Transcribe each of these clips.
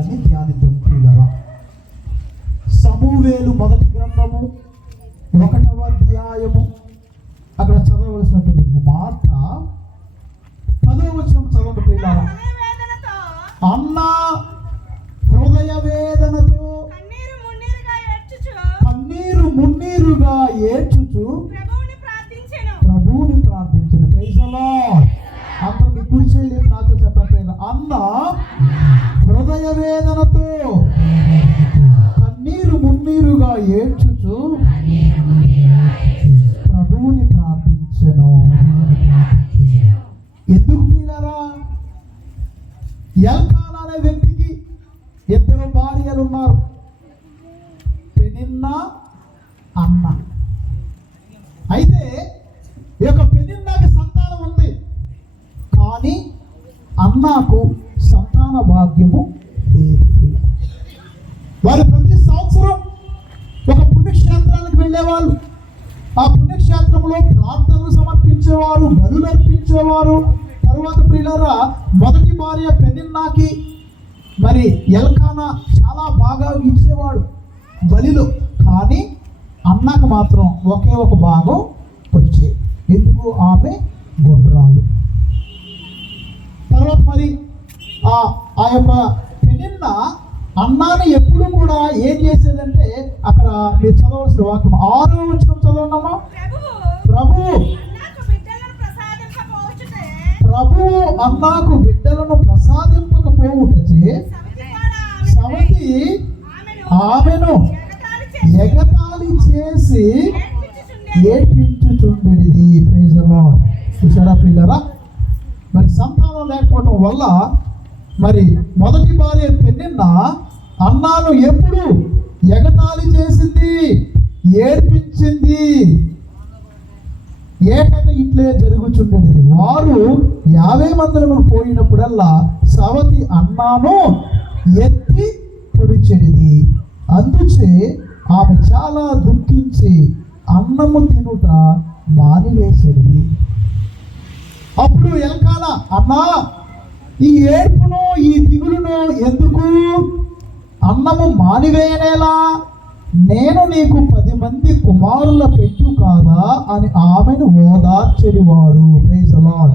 అని ధ్యానిద్దాం ప్రియులారా. సమూవేలు మొదటి గ్రంథము 1వ అధ్యాయము అక్కడ చదవలసినటువంటి మాట 10వ వచనం చదవండి ప్రియులారా. అన్న హృదయ వేదనతో కన్నీరు మున్నీరుగా ఏడ్చుచు ప్రభువుని ప్రార్థించిన. Praise the lord. అందరికి కూర్చొని నాతో చెప్పండి. అన్న హృదయ వేదనతో కన్నీరు మున్నీరుగా ఏడ్చుచు ప్రభువుని ప్రార్థించెను. ఎందుకు ప్రియులారా? ఎల్కానా అనే వ్యక్తికి 2 భార్యలు ఉన్నారు, పెనిన్నా అన్న. అయితే ఈ యొక్క పెనిన్నాకి సంతానం ఉంది, కానీ అన్నకు సంతాన భాగ్యము లేదు. వారు ప్రతి సంవత్సరం ఒక పుణ్యక్షేత్రానికి వెళ్ళేవాళ్ళు. ఆ పుణ్యక్షేత్రంలో ప్రార్థనలు సమర్పించేవారు, బలులు అర్పించేవారు. తరువాత ప్రియులారా, మొదటి భార్య పెనిన్నాకి మరి ఎల్కానా చాలా బాగా ఇచ్చేవాడు బలిలో, కానీ అన్నకు మాత్రం ఒకే ఒక భాగం వచ్చేది. ఎందుకు? ఆమె గొడ్రాలు. తర్వాత మరి ఆ యొక్క పెనిన్నా అన్నాను ఎప్పుడు కూడా ఏం చేసేదంటే, అక్కడ మీరు చదవలసిన వాక్యం 6వ వచనం చదవనమ్మా. ప్రభువు అన్నాకు బిడ్డలను ప్రసాదింపకపోవుటచే సవతి ఆమెను ఎగతాళి చేసి ఏడ్పించుచుండెడిది. Praise the lord. చూసారా పిల్లరా? మరి సంతానం లేకపోవడం వల్ల మరి మొదటి భార్య పెనిన్నా అన్నాను ఎప్పుడు ఎగతాళి చేసింది, ఏడ్పించింది. ఏటంటే ఇట్లే జరుగుచుండేది. వారు 50 మందిరముకు పోయినప్పుడల్లా సవతి అన్నాను ఎత్తి పొడిచెడిది. అందుచే ఆమె చాలా దుఃఖించి అన్నము తినుట మానివేసేది. అప్పుడు ఎల్కానా, అన్నా ఈ ఏడ్పును ఈ దిగులును ఎందుకు? అన్నము మానివేయనేలా? నేను నీకు 10 మంది కుమారుల పెట్టు కాదా అని ఆమెను ఓదార్చెడివాడు. Praise the lord.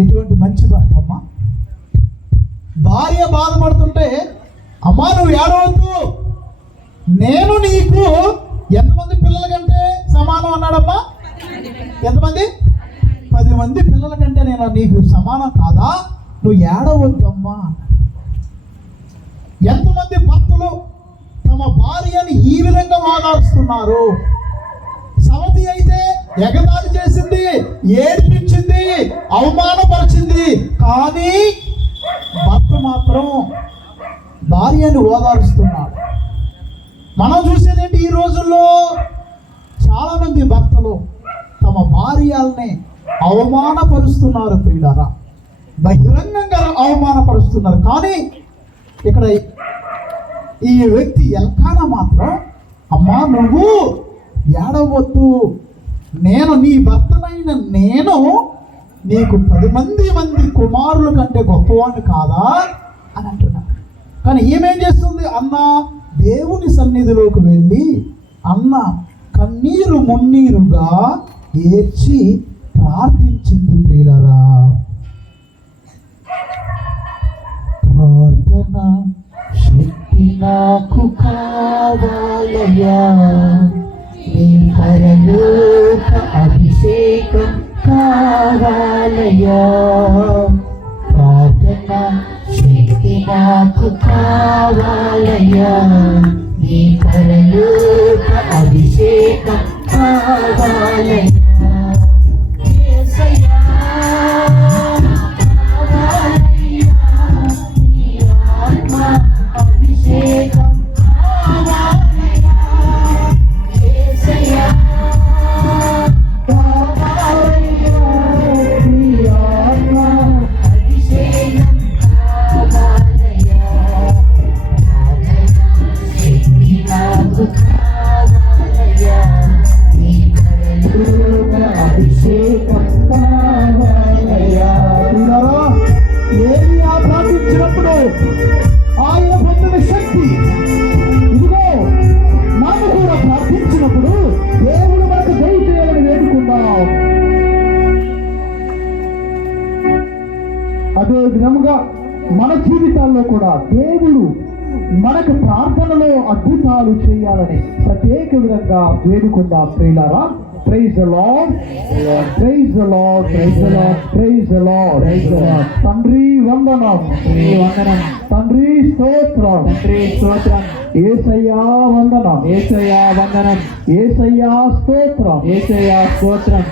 ఇటువంటి మంచి భర్త అమ్మా. భార్య బాధపడుతుంటే, అమ్మా నువ్వు ఏడవద్దు, నేను నీకు ఎంతమంది పిల్లల కంటే సమానం అన్నాడమ్మా? ఎంతమంది? 10 మంది పిల్లల కంటే నేను నీకు సమానం కాదా? నువ్వు ఏడవద్దమ్మా. ఎంతమంది భర్తలు తమ భార్యని ఈ విధంగా ఓదార్స్తున్నారు? సవతి అయితే ఎగతాళి చేసింది, ఏడ్పించింది, అవమానపరిచింది, కానీ భర్త మాత్రం భార్యని ఓదారుస్తున్నాడు. మనం చూసేదేంటి? ఈ రోజుల్లో చాలా మంది భర్తలు తమ భార్యల్ని అవమానపరుస్తున్నారు ప్రియులారా, బహిరంగంగా అవమానపరుస్తున్నారు. కానీ ఇక్కడ ఈ వ్యక్తి ఎల్కానా మాత్రం, అమ్మా నువ్వు ఏడవద్దు, నేను నీ భర్తనైన నేను నీకు 10 మంది కుమారుల కంటే గొప్పవాడిని కాదా అని అంటున్నాడు. కానీ ఏమేం చేస్తుంది? అన్న దేవుని సన్నిధిలోకి వెళ్ళి అన్న కన్నీరు మున్నీరుగా ఏడ్చి ప్రార్థించింది ప్రియులారా. ప్రార్థన శక్తి నాకు కావాలయ్యా, నీ పరలోక అభిషేకం కావాలయ్యా. ప్రార్థన శక్తి నాకు కావాలయ్యా, నీ పరలోక అభిషేకం కావాలయ్యా. Thank you. కూడా దేవుడు మనకు ప్రార్థనలో అద్భుతాలు చేయాలని ప్రత్యేక విధంగా వేడుకుందాం ప్రియులారా. Praise the lord, praise the lord, praise the lord, praise the lord, praise the lord. తండ్రి వందనం, వందనం. తండ్రి స్తోత్రం, తండ్రి స్తోత్రం. యేసయ్యా వందనం, యేసయ్యా వందనం. యేసయ్యా స్తోత్రం, యేసయ్యా స్తోత్రం.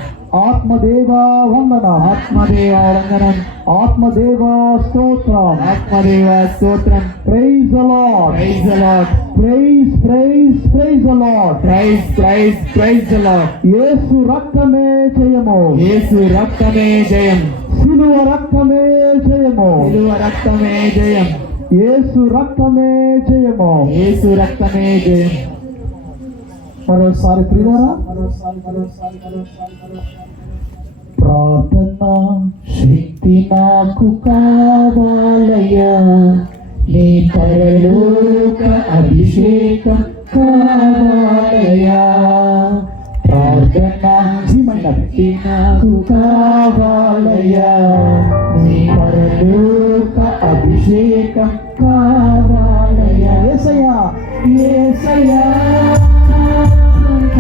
ఆత్మదేవా వందనం, ఆత్మదేవా వందనం. ఆత్మదేవా స్తోత్రం, ఆత్మదేవా స్తోత్రం. Praise the lord, praise the lord. Praise praise praise the lord. Praise praise praise the Lord. యేసు రక్తమే జయము, యేసు రక్తమే జయం. సిలువ రక్తమే జయము, సిలువ రక్తమే జయం. యేసు రక్తమే జయము, యేసు రక్తమే జయం. మరోసారి ప్రియులారా, ప్రార్థన శక్తి నాకు కావాలయ్యా, నీ పరలోక అభిషేకం కావాలయ్యా. ప్రార్థన శక్తి నాకు కావాలయ్యా, నీ పరలోక అభిషేకం కావాలయ్యా. యేసయ్యా, యేసయ్యా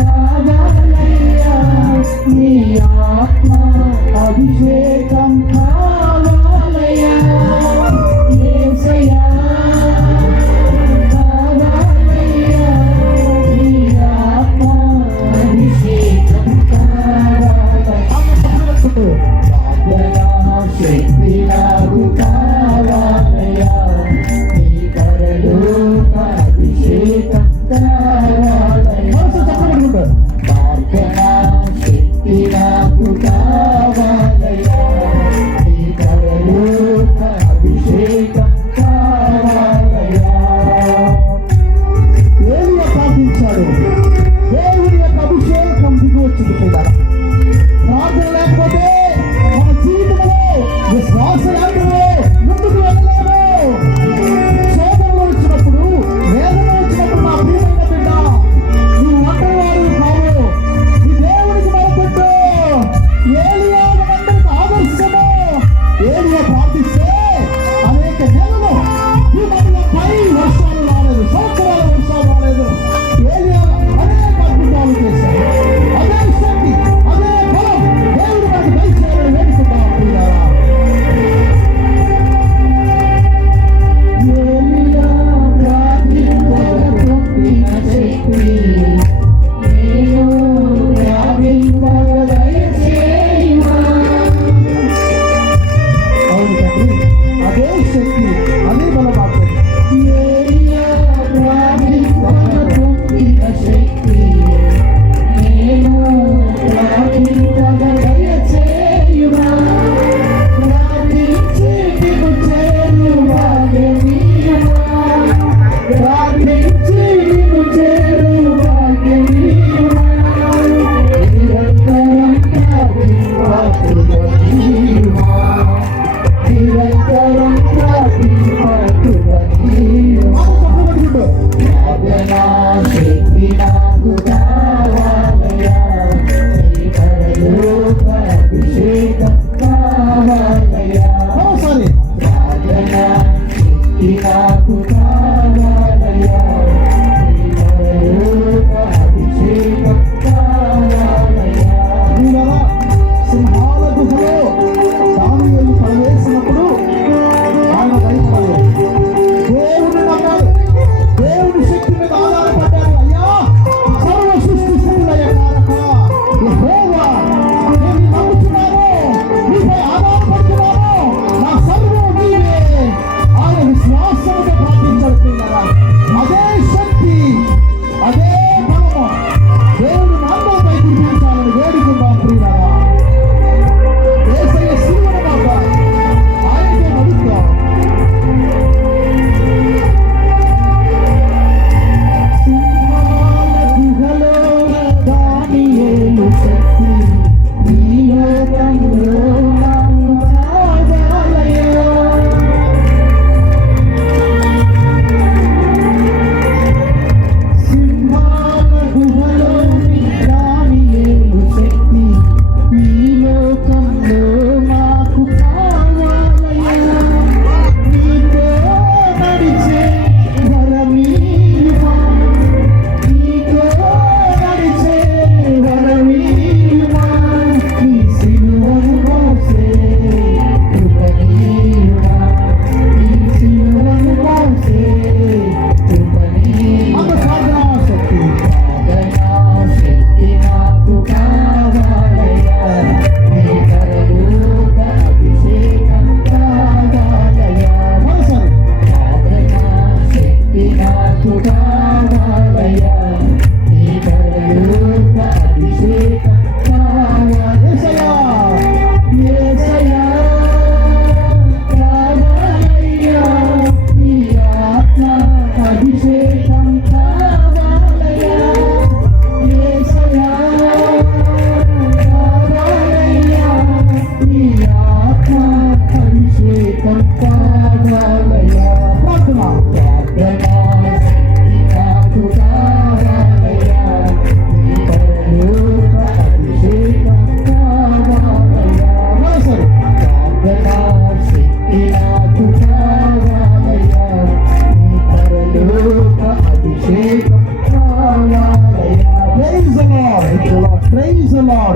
కావాలయ్యా, నీ ఆత్మ అభిషేకం కావాలయ్యా. యేసయ్యా కావాలయ్యా, నీ ఆత్మ అభిషేకం కావాలయ్యా. శక్తి నాకు కావాలయ్యా, నీ పరలోక అభిషేకం కావాలయ్యా.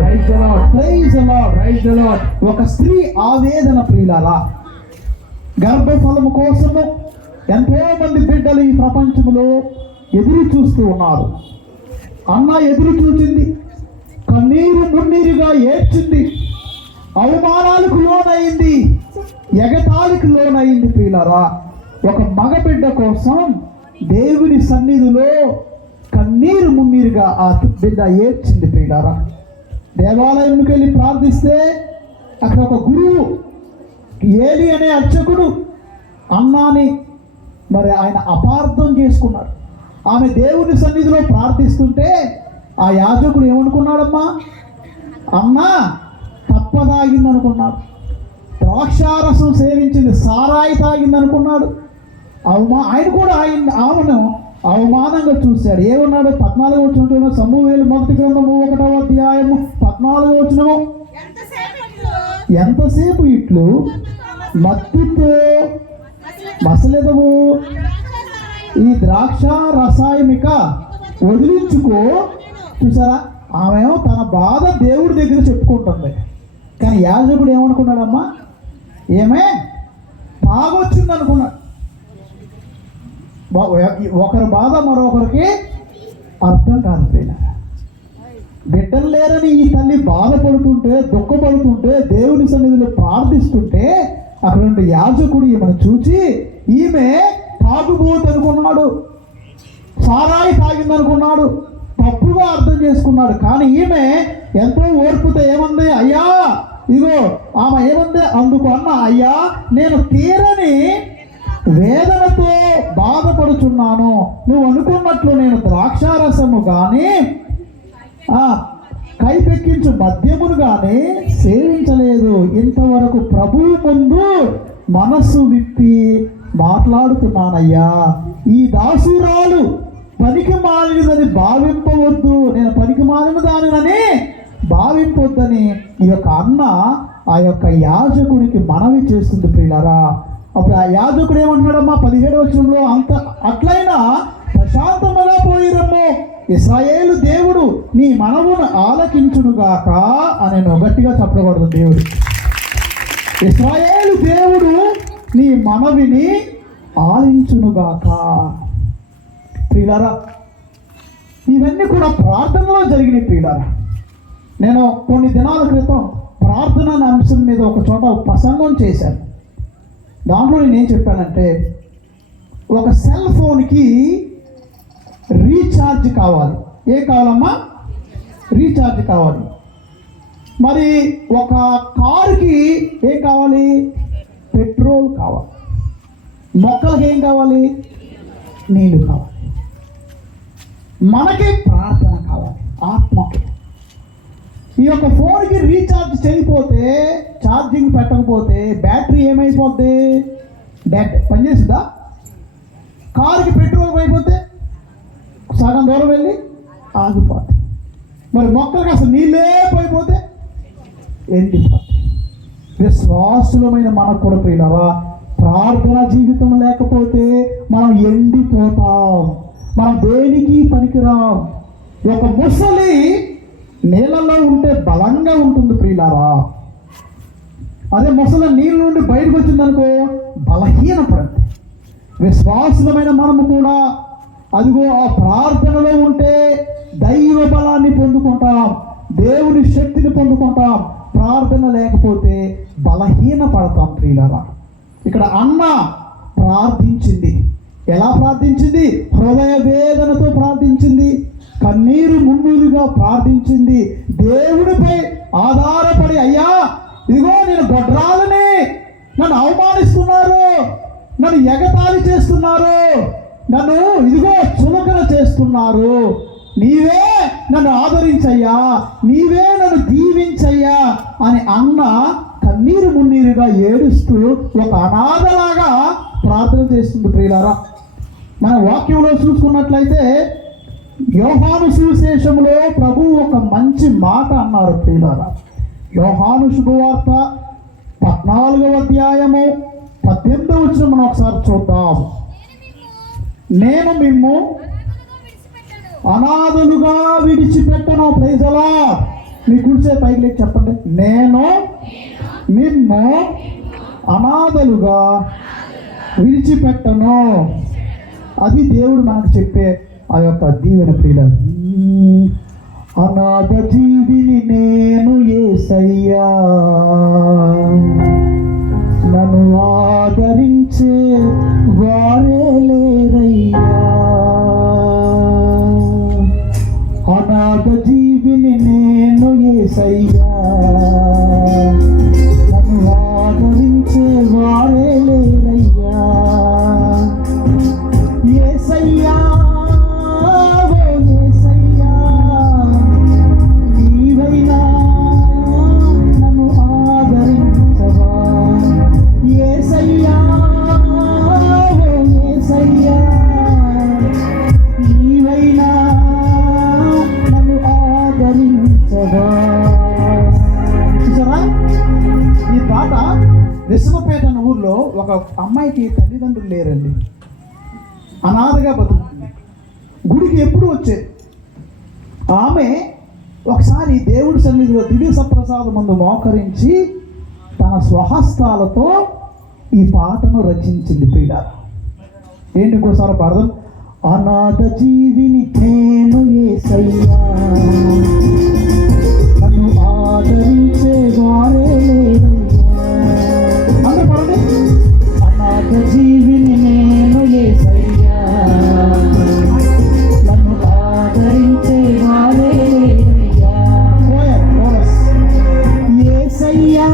Praise the lord, praise the lord, praise the lord. ఒక స్త్రీ ఆవేదన ప్రియులారా, గర్భఫలము కోసము ఎంతో మంది బిడ్డలు ఈ ప్రపంచంలో ఎదురు చూస్తూ ఉన్నారు. అన్న ఎదురు చూచింది, కన్నీరు మున్నీరుగా ఏడ్చింది, అవమానాలకు లోనైంది, ఎగతాళికి లోనైంది ప్రియులారా. ఒక మగ బిడ్డ కోసం దేవుని సన్నిధిలో కన్నీరు మున్నీరుగా ఆ బిడ్డ ఏడ్చింది ప్రియులారా. దేవాలయంకి వెళ్ళి ప్రార్థిస్తే అక్కడ ఒక గురువు ఏలి అనే అర్చకుడు అన్నాని మరి ఆయన అపార్థం చేసుకున్నాడు. ఆమె దేవుని సన్నిధిలో ప్రార్థిస్తుంటే ఆ యాజకుడు ఏమనుకున్నాడమ్మా, అన్నా తప్పదాగింది అనుకున్నాడు, ద్రాక్షారసం సేవించింది, సారాయి తాగింది అనుకున్నాడు. ఆయన కూడా ఆమెను అవమానంగా చూశాడు. ఏమన్నాడు? 14వ వచనం, సమూయేలు మొదటి గ్రంథము 1వ అధ్యాయము 14వ వచనము, ఎంతసేపు ఇట్లు మత్తుతో మసలెదవు, ఈ ద్రాక్ష రసాయనిక వదిలించుకో. చూసారా, ఆమె తన బాధ దేవుడి దగ్గర చెప్పుకుంటుంది. కానీ యాజకుడు ఏమనుకున్నాడమ్మా, ఏమే తాగొచ్చింది అనుకున్నాడు. ఒకరి బాధ మరొకరికి అర్థం కాదు ప్రియులారా. బిడ్డలు లేరని ఈ తల్లి బాధపడుతుంటే, దుఃఖపడుతుంటే, దేవుని సన్నిధిలో ప్రార్థిస్తుంటే అక్కడ యాజకుడు ఈమెను చూచి ఈమె తాగుబోతు అనుకున్నాడు, సారాయి తాగిందనుకున్నాడు, తప్పుగా అర్థం చేసుకున్నాడు. కానీ ఈమె ఎంతో ఓర్పుతో ఏమంది, అయ్యా ఇదిగో ఆమె ఏమంది, అందుకు అన్న, అయ్యా నేను తీరని వేదనతో బాధపడుచున్నాను, నువ్వు అనుకున్నట్లు నేను ద్రాక్షారసము కానీ కైపెక్కించు మద్యమును కానీ సేవించలేదు, ఇంతవరకు ప్రభువు ముందు మనస్సు విప్పి మాట్లాడుతున్నానయ్యా. ఈ దాసురాలు పనికి మాలినదని భావింపవద్దు, నేను పనికి మాలిన దానినని భావింపొద్దని ఈ యొక్క అన్న ఆ యొక్క యాజకుడికి మనవి చేస్తుంది ప్రియులారా. అప్పుడు ఆ యాజకుడు ఏమంటున్నాడమ్మా 17వ వచనంలో, అట్లయినా ప్రశాంతముగా పోయిరమ్ము, ఇశ్రాయేలు దేవుడు నీ మనవును ఆలకించునుగాక అని గట్టిగా చెప్పకూడదు. దేవుడు ఇశ్రాయేలు దేవుడు నీ మనవిని ఆలించునుగాక. ప్రియులారా, ఇవన్నీ కూడా ప్రార్థనలో జరిగినాయి ప్రియులారా. నేను కొన్ని దినాల క్రితం ప్రార్థన అనే అంశం మీద ఒక చోట ప్రసంగం చేశాను. దాంట్లో నేనేం చెప్పానంటే, ఒక సెల్ ఫోన్కి రీఛార్జ్ కావాలి. ఏం కావాలమ్మా? రీఛార్జ్ కావాలి. మరి ఒక కారుకి ఏం కావాలి? పెట్రోల్ కావాలి. మొక్కలకి ఏం కావాలి? నీళ్ళు కావాలి. మనకి ప్రార్థన కావాలి, ఆత్మకి. ఈ యొక్క ఫోన్కి రీఛార్జ్ చేయకపోతే, ఛార్జింగ్ పెట్టకపోతే బ్యాటరీ ఏమైపోద్ది? డెడ్. పనిచేస్తుందా? కారుకి పెట్రోల్ అయిపోతే సగం దూరం వెళ్ళి ఆగిపోద్ది. మరి మొక్కలకి అసలు నీళ్ళే పోయిపోతే ఎండిపోద్ది. విశ్వాసులమైన మనకు కూడా ప్రియులవా, ప్రార్థన జీవితం లేకపోతే మనం ఎండిపోతాం, మనం దేనికి పనికిరాం. ఒక ముసలి నీళ్ళలో ఉంటే బలంగా ఉంటుంది ప్రియులారా, అదే ముసలి నీళ్ళ నుండి బయటకు వచ్చిందనుకో బలహీనపడుతుంది. విశ్వాసులమైన మనము కూడా అదిగో ఆ ప్రార్థనలో ఉంటే దైవ బలాన్ని పొందుకుంటాం, దేవుని శక్తిని పొందుకుంటాం. ప్రార్థన లేకపోతే బలహీనపడతాం ప్రియులారా. ఇక్కడ అన్న ప్రార్థించింది. ఎలా ప్రార్థించింది? హృదయ వేదనతో ప్రార్థించింది, కన్నీరు మున్నీరుగా ప్రార్థించింది, దేవుడిపై ఆధారపడి, అయ్యా ఇదిగో నేను గొడ్రాలని, నన్ను అవమానిస్తున్నారు, నన్ను ఎగతాళి చేస్తున్నారు, నన్ను ఇదిగో చులకన చేస్తున్నారు, నీవే నన్ను ఆదరించయ్యా, నీవే నన్ను దీవించయ్యా అని అన్న కన్నీరు మున్నీరుగా ఏడుస్తూ ఒక అనాథలాగా ప్రార్థన చేస్తుంది ప్రియులారా. మన వాక్యంలో చూసుకున్నట్లయితే యోహాను సువిశేషంలో ప్రభు ఒక మంచి మాట అన్నారు ప్రియులారా. యోహాను శుభవార్త 14వ అధ్యాయము 18వ వచనం మనం ఒకసారి చూద్దాం. నేను మిమ్ము అనాథలుగా విడిచిపెట్టను. Praise the Lord. మీ కుడిసే పైకి లేచి చెప్పండి, నేను నిన్ను అనాథలుగా విడిచిపెట్టను. అది దేవుడు మనకు చెప్పే ఆ యొక్క దీవెన ప్రియులారా. అనాథ జీవిని నేను యేసయ్యా, నన్ను ఆదరించే వారే లేరయ్యా. అనాథ జీవిని నేను యేసయ్యా, నన్ను ఆదరించే వారే లేరయ్యా. యేసయ్యా విశ్వపేట అనే ఊర్లో ఒక అమ్మాయికి తల్లిదండ్రులు లేరండి, అనాథగా బతుకుతుంది. గుడికి ఎప్పుడు వచ్చేది. ఆమె ఒకసారి దేవుడి సన్నిధిలో దివ్య సప్రసాదం ముందు మోకరించి తన స్వహస్తాలతో ఈ పాటను రచించింది ప్రియులారా. ఏంటి ఇంకోసారి పాడదాం. అనాథ జీవిని నేను యేసయ్యా, నన్ను ఆదరించే వారే లేరయ్యా. అందరూ పాడండి. అనాథ జీవిని నేను యేసయ్యా, నన్ను ఆదరించే వారే లేరయ్యా. యేసయ్యా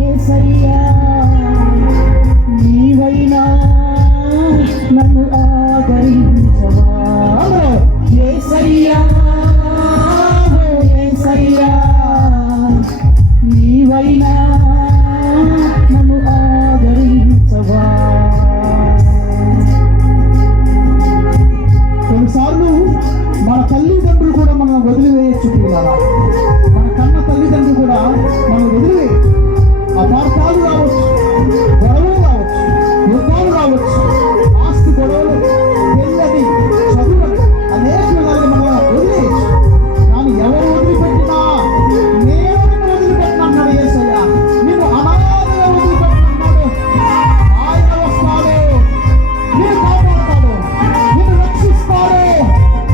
యేసయ్యా, నీవైనా నన్ను ఆదరించవా. యేసయ్యా యేసయ్యా, నీవైనా నన్ను ఆదరించవా. కొన్నిసార్లు మన తల్లిదండ్రులు కూడా మనం వదిలివేయచ్చు పిల్లలా. మన కన్న తల్లిదండ్రులు కూడా మనం వదిలివేయచ్చు. అపార్థాలు రావచ్చు, గొడవలు రావచ్చు, యుద్ధాలు రావచ్చు, ఆస్తి గొడవలు, పెళ్ళని, చదువులని అనేక విధాలుగా మనం వదిలేయచ్చు. కానీ ఎవరు వదిలిపెట్టినా నేను నిన్ను వదిలిపెట్టినన్నాడు యేసయ్య. నిన్ను అనాథగా వదిలిపెట్టినన్నాడు. ఆయన వస్తాడు, నిన్ను కాపాడతాడు, నిన్ను రక్షిస్తాడు.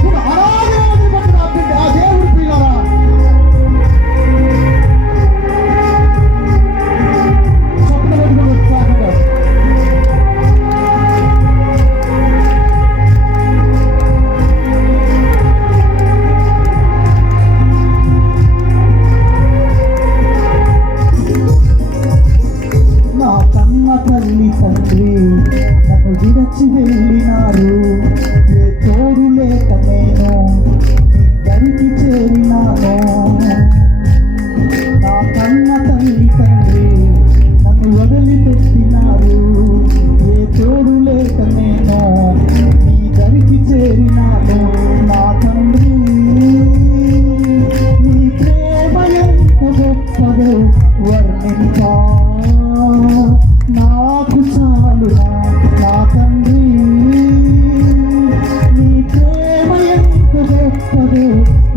నిన్ను అనాథగా వదిలిపెట్టిన ఆ దేవుడు ప్రియులారా. నా కన్న తల్లి తండ్రి నన్ను విడచి వెళ్ళినారు. ఏ తోడు లేక నేను దరికి చేరినాను. నా కన్న తల్లి తండ్రి నన్ను వదిలిపెట్టినారు. ఏ తోడు లేక నేను నీ దరికి చేరినాను. నా తండ్రి నీ ప్రేమ ఎంత గొప్పదో వర్ణించా నాకు చాలునా. నా తండ్రి నీ ప్రేమ ఎంత గొప్పదో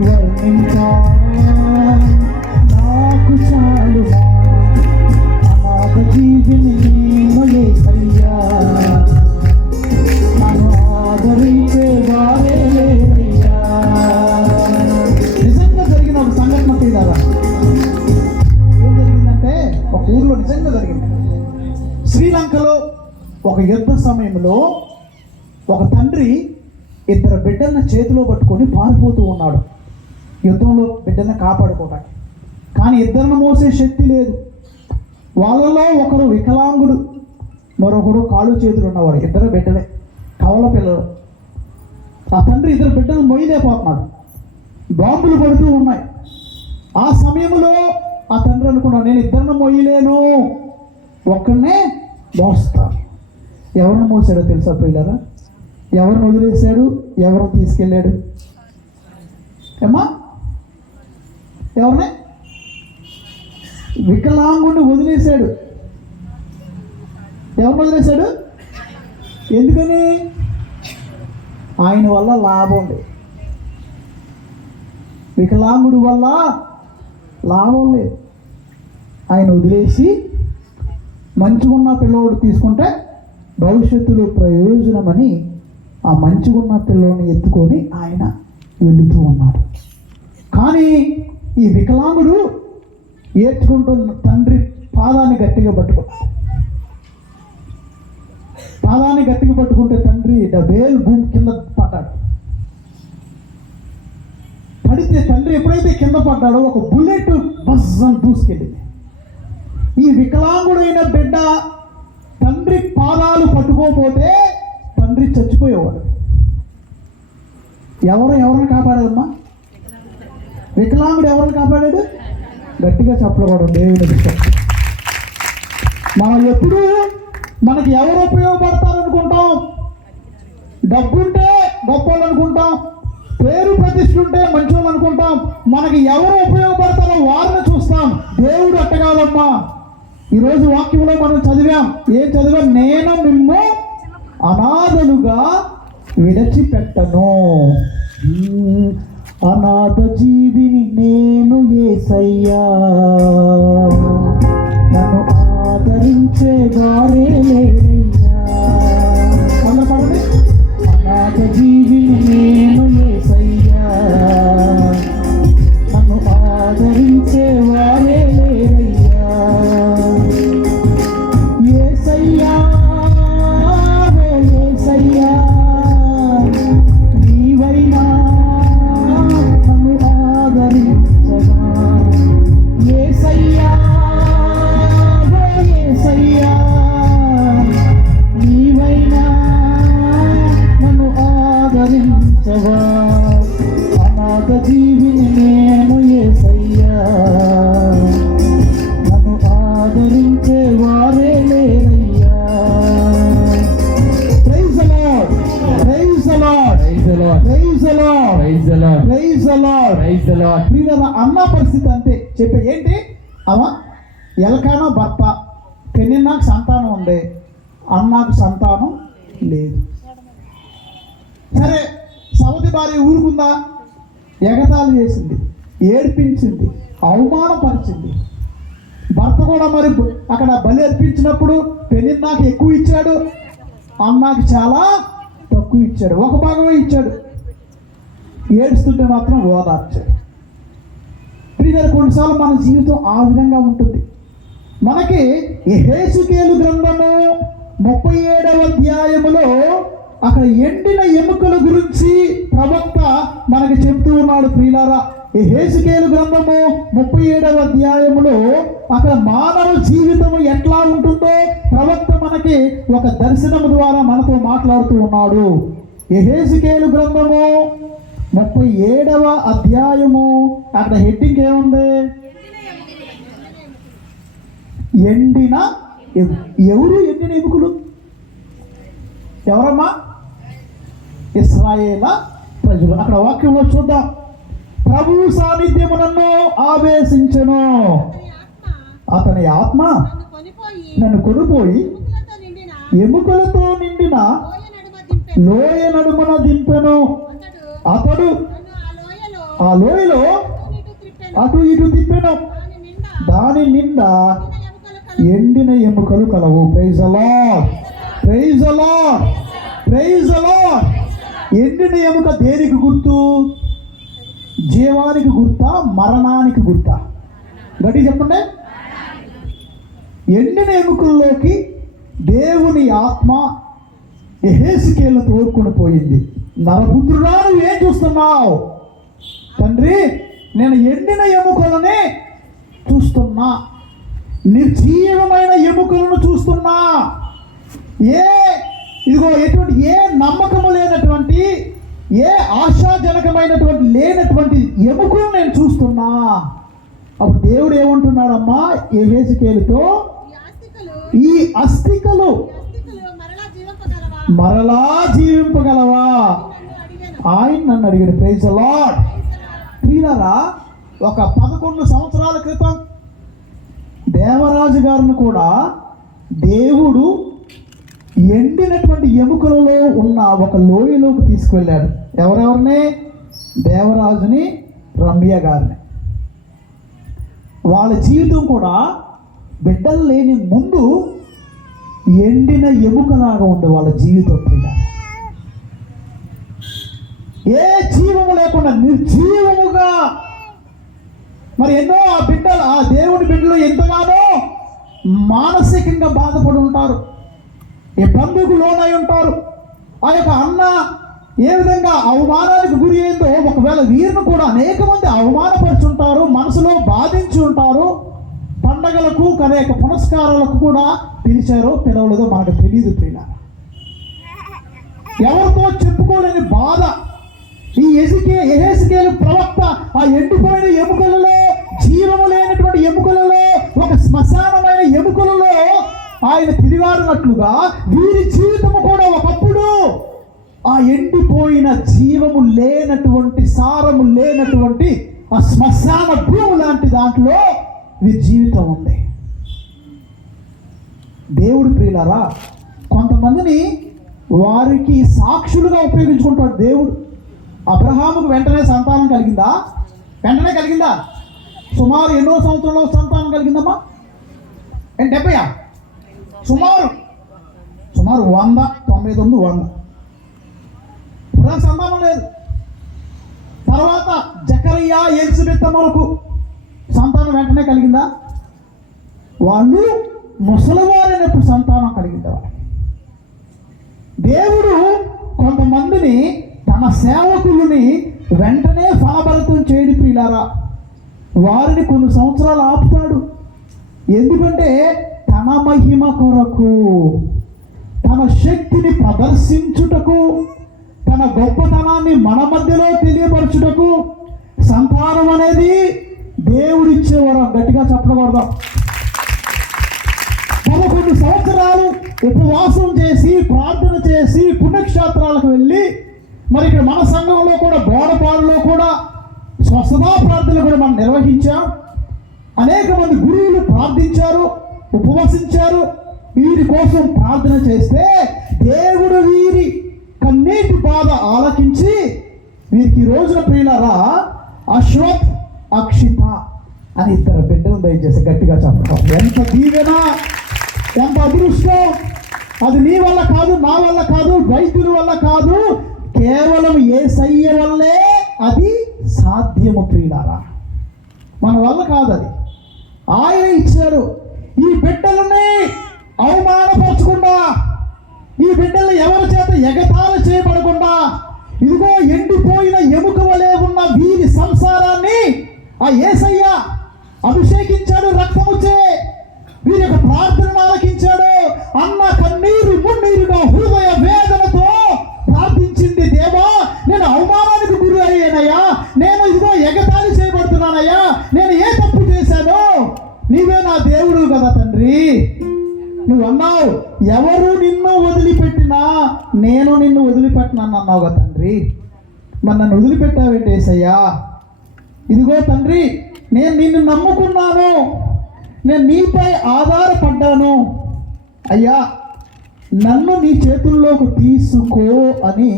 వర్ణించా నాకు చాలునా. అనాథ జీవిని నేను యేసయ్యా, నన్ను ఆదరించే వారే లేరయ్యా. నిజంగా జరిగిన ఒక సంఘటన తీరారా. ఏం జరిగిందంటే ఒక ఊర్లో నిజంగా జరిగింది. శ్రీలంకలో ఒక యుద్ధ సమయంలో ఒక తండ్రి ఇద్దరు బిడ్డలను చేతిలో పట్టుకొని పారిపోతూ ఉన్నాడు యుద్ధంలో బిడ్డలను కాపాడుకోవటానికి. కానీ ఇద్దరిని మోసే శక్తి లేదు. వాళ్ళలో ఒకరు వికలాంగుడు, మరొకడు కాళ్ళు చేతులు ఉన్నవాడు. ఇద్దరు బిడ్డలే, కవల పిల్లలు. ఆ తండ్రి ఇద్దరు బిడ్డలు మొయ్యలేకపోతున్నాడు. బాంబులు పడుతూ ఉన్నాయి. ఆ సమయంలో ఆ తండ్రి అనుకున్నాడు, నేను ఇద్దరిని మొయ్యలేను, ఒక్కడనే మోస్తాను. ఎవరిని మోసాడో తెలుసా పిల్లరా? ఎవరిని వదిలేశాడు, ఎవరిని తీసుకెళ్ళాడు? ఏమా ఎవరిని? వికలాంగుడిని వదిలేశాడు. ఎవరిని వదిలేశాడు? ఎందుకని? ఆయన వల్ల లాభం లేదు. వికలాంగుడి వల్ల లాభం లేదు. ఆయన వదిలేసి మంచిగున్న పిల్లోడు తీసుకుంటే భవిష్యత్తులో ప్రయోజనమని ఆ మంచిగున్న పిల్లోని ఎత్తుకొని ఆయన వెళుతూ ఉన్నాడు. కానీ ఈ వికలాంగుడు ఏడ్చుకుంటున్న తండ్రి పాదాన్ని గట్టిగా పట్టుకున్నాడు. పాదాన్ని గట్టిగా పట్టుకుంటే తండ్రి డబేల్ భూమి కింద పడ్డాడు. పడితే తండ్రి ఎప్పుడైతే కింద పడ్డాడో ఒక బుల్లెట్ బస్ అని దూసుకెళ్ళింది. ఈ వికలాంగుడైన బిడ్డ తండ్రి పాదాలు పట్టుకోకపోతే తండ్రి చచ్చిపోయేవాడు. ఎవరిని కాపాడాడమ్మా? వికలాంగుడు ఎవరిని కాపాడాడు? గట్టిగా చెప్పకూడదు దేవుడి. మనం ఎప్పుడు మనకి ఎవరు ఉపయోగపడతారనుకుంటాం? డబ్బుంటే గొప్పలు అనుకుంటాం, పేరు ప్రతిష్ఠ ఉంటే మంచోళ్ళు అనుకుంటాం. మనకి ఎవరు ఉపయోగపడతారో వారిని చూస్తాం. దేవుడు అట్టగాలమ్మా. ఈరోజు వాక్యంలో మనం చదివాం. ఏం చదివాం? నేను మిమ్ము అనాథలుగా విడిచిపెట్టను. అనాథ జీవిని నేను యేసయ్యా, నన్ను ఆదరించే వారే లేరయ్యా. అందపడండి. అనాథ జీవిని నేను యేసయ్యా, నన్ను ఆదరించే వారే లేరయ్యా. యేసయ్యా యేసయ్యా నీవైనా నన్ను ఆదరించగా. యేసయ్యా యేసయ్యా నీవైనా నన్ను ఆదరించగా. అనాథ జీవిని నేను యేసయ్యా, నన్ను ఆదరించే వారే లేరయ్యా. Praise the lord, praise the lord, praise the lord, praise the lord, praise the lord, praise the Lord. ప్రియమైన అన్న పరిస్థితి అంతే. చెప్పే ఏంటి? అమ్మా ఎల్కానా భర్త, పెనిన్నాకు సంతానం ఉంది, అన్నాకు సంతానం లేదు. సరే, సవతి భార్య ఊరుకుందా? ఎగతాళి చేసింది, ఏడ్పించింది, అవమానపరిచింది. భర్త కూడా మరి అక్కడ బలి అర్పించినప్పుడు పెనిన్నాకు ఎక్కువ ఇచ్చాడు, అన్నాకి చాలా తక్కువ ఇచ్చాడు. ఒక భాగమే ఇచ్చాడు. ఏడుస్తుంటే మాత్రం ఓదార్చాడు. ప్రియులారా, కొన్నిసార్లు మన జీవితం ఆ విధంగా ఉంటుంది. మనకి యెహెజ్కేలు గ్రంథము 37వ అధ్యాయములో అక్కడ ఎండిన ఎముకల గురించి ప్రవక్త మనకి చెప్తూ ఉన్నాడు. ప్రియులారా, యెహెజ్కేలు గ్రంథము 37వ అధ్యాయములో అక్కడ మానవ జీవితం ఎట్లా ఉంటుందో ప్రవక్త మనకి ఒక దర్శనము ద్వారా మనతో మాట్లాడుతూ ఉన్నాడు. యెహెజ్కేలు గ్రంథము 37వ అధ్యాయము అక్కడ హెడ్డింగ్ ఏముంది? ఎండిన ఎవరు? ఎండిన ఎముకలు ఎవరమ్మా? ఇశ్రాయేల ప్రజలు. అక్కడ వాక్యంలో చూద్దాం. ప్రభు సాన్నిధ్యము నన్ను ఆవేశించెను, అతని ఆత్మ నన్ను కొనిపోయి ఎముకలతో నిండిన లోయ నడుమన దింపెను. అతడు ఆ లోయలో అటు ఇటు తిప్పెను, దాని నిండా ఎండిన ఎముకలు కలవు. Praise the lord, praise the lord, praise the lord. ఎండిన ఎముక దేనికి గుర్తు? జీవానికి గుర్తా, మరణానికి గుర్తా? గట్టి చెప్పండి. ఎండిన ఎముకల్లోకి దేవుని ఆత్మ యెహెజ్కేలు తోడుకొని పోయింది. నరపుత్రుడా, నువ్వు ఏం చూస్తున్నావు? తండ్రి, నేను ఎండిన ఎముకలని చూస్తున్నా, నిర్జీవమైన ఎముకలను చూస్తున్నా. ఎటువంటి ఏ నమ్మకము లేనటువంటి, ఏ ఆశాజనకమైనటువంటి లేనటువంటి ఎముకలు నేను చూస్తున్నా. అప్పుడు దేవుడు ఏమంటున్నాడమ్మా యెహెజ్కేలుతో? ఈ అస్థికలు మరలా జీవింపగలవా? ఆయన నన్ను అడిగాడు. Praise the lord. ప్రియులారా, ఒక 11 సంవత్సరాల క్రితం దేవరాజు గారిని కూడా దేవుడు ఎండినటువంటి ఎముకలలో ఉన్న ఒక లోయలోకి తీసుకువెళ్ళాడు. ఎవరెవరిని? దేవరాజుని, రమ్య గారిని. వాళ్ళ జీవితం కూడా బిడ్డలు లేని ముందు ఎండిన ఎముకలాగా ఉంది వాళ్ళ జీవితం. ఏ జీవము లేకుండా నిర్జీవముగా. మరి ఎన్నో ఆ దేవుని బిడ్డలు ఎంతగానో మానసికంగా బాధపడి ఉంటారు, ఇబ్బందికి లోనై ఉంటారు. ఆ యొక్క అన్న ఏ విధంగా అవమానానికి గురి అయిందో, ఒకవేళ వీరిని కూడా అనేక మంది అవమానపరుచుంటారు, మనసులో బాధించి ఉంటారు. పండగలకు అనేక పునస్కారాలకు కూడా పిలిచారో పిలవలేదో మనకు తెలియదు. ఎవరితో చెప్పుకోలేని బాధ. ఈ యెహెజ్కేలు ప్రవక్త ఆ ఎండిపోయిన ఎముకలలో, జీవము లేనటువంటి ఎముకలలో, ఒక శ్మశానమైన ఎముకలలో ఆయన తిరిగాడినట్లుగా వీరి జీవితము కూడా ఒకప్పుడు ఆ ఎండిపోయిన జీవము లేనటువంటి, సారము లేనటువంటి ఆ శ్మశాన భూమి లాంటి దాంట్లో వీరి జీవితం ఉంది. దేవుడు ప్రియులారా, కొంతమందిని వారికి సాక్షులుగా ఉపయోగించుకుంటాడు దేవుడు. అబ్రహాముకు వెంటనే సంతానం కలిగిందా? వెంటనే కలిగిందా? సుమారు ఎన్నో సంవత్సరంలో సంతానం కలిగిందమ్మా? 70? సుమారు 199 ఇప్పుడు సంతానం లేదు. తర్వాత జకరియా, ఎలిజబెత్తమ్మలకు సంతానం వెంటనే కలిగిందా? వాళ్ళు ముసలివారైనప్పుడు సంతానం కలిగిందా? దేవుడు కొంతమందిని, తన సేవకులని వెంటనే ఫలభరితం చేయడు ప్రియులారా. వారిని కొన్ని సంవత్సరాలు ఆపుతాడు. ఎందుకంటే తన మహిమ కొరకు, తన శక్తిని ప్రదర్శించుటకు, తన గొప్పతనాన్ని మన మధ్యలో తెలియపరచుటకు. సంతానం అనేది దేవుడిచ్చేవారు. గట్టిగా చెప్పకూడదు. 11 సంవత్సరాలు ఉపవాసం చేసి, ప్రార్థన చేసి, పుణ్యక్షేత్రాలకు వెళ్ళి, మరి ఇక్కడ మన సంఘంలో కూడా, బోడపాడులో కూడా స్వస్థతా ప్రార్థనలు కూడా మనం నిర్వహించాం. అనేక మంది గురువులు ప్రార్థించారు, ఉపవసించారు. వీరి కోసం ప్రార్థన చేస్తే దేవుడు వీరి కన్నీటి బాధ ఆలకించి వీరికి ఈ రోజున ప్రియులారా అశ్వత్, అక్షిత అని 2 బిడ్డలు దయచేసి గట్టిగా చెప్పడం. ఎంత దీవెన, ఎంత అదృష్టం! అది నీ వల్ల కాదు, నా వల్ల కాదు, వైద్యుల వల్ల కాదు, కేవలం యేసయ్య వల్లే అది సాధ్యము ప్రియులారా. మన వల్ల కాదు, అది ఆయన ఇచ్చారు. ఈ బిడ్డలని అవమానపరచకుండా, ఈ బిడ్డలు ఎవరి చేత ఎగతాళి చేయబడకుండా, ఇదిగో ఎండిపోయిన ఎముక వలె ఉన్న వీరి సంసారాన్ని ఆ యేసయ్య అభిషేకించాడు రక్తముచే. వీరి యొక్క ప్రార్థనను ఆలకించాడు. అన్న కన్నీరు మున్నీరుగా హృదయ వేదనతో ప్రార్థించింది. దేవా, నేను అవమానానికి గురి అయ్యానయ్యా, నేను ఇదిగో ఎగతాళి చేయబడుతున్నానయ్యా, నేను ఏ తప్పు చేశాను? నీవే నా దేవుడు కదా తండ్రి. నువ్వు అన్నావు, ఎవరు నిన్ను వదిలిపెట్టినా నేను నిన్ను వదిలిపెట్టినాను అన్నావు కదా తండ్రి. మరి నన్ను వదిలిపెట్టావేంటి యేసయ్యా? ఇదిగో తండ్రి, నేను నిన్ను నమ్ముకున్నాను, నేను నీపై ఆధారపడ్డాను అయ్యా, నన్ను నీ చేతుల్లోకి తీసుకో అని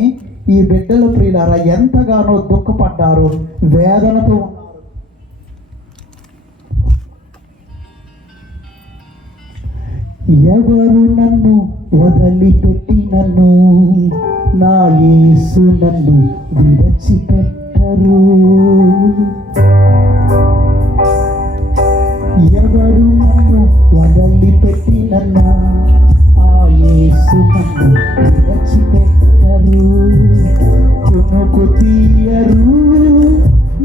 ఈ బిడ్డల ప్రియులారా ఎంతగానో దుఃఖపడ్డారు, వేదనతో ఉన్నారు. ఎవరు నన్ను వదిలిపెట్టినను, నా యేసు నన్ను విడిచిపెట్టరు. ఎవరు నన్ను వదిలిపెట్టినను, ఆ యేసు నన్ను విడిచిపెట్టరు. కొనుకు తీయరు,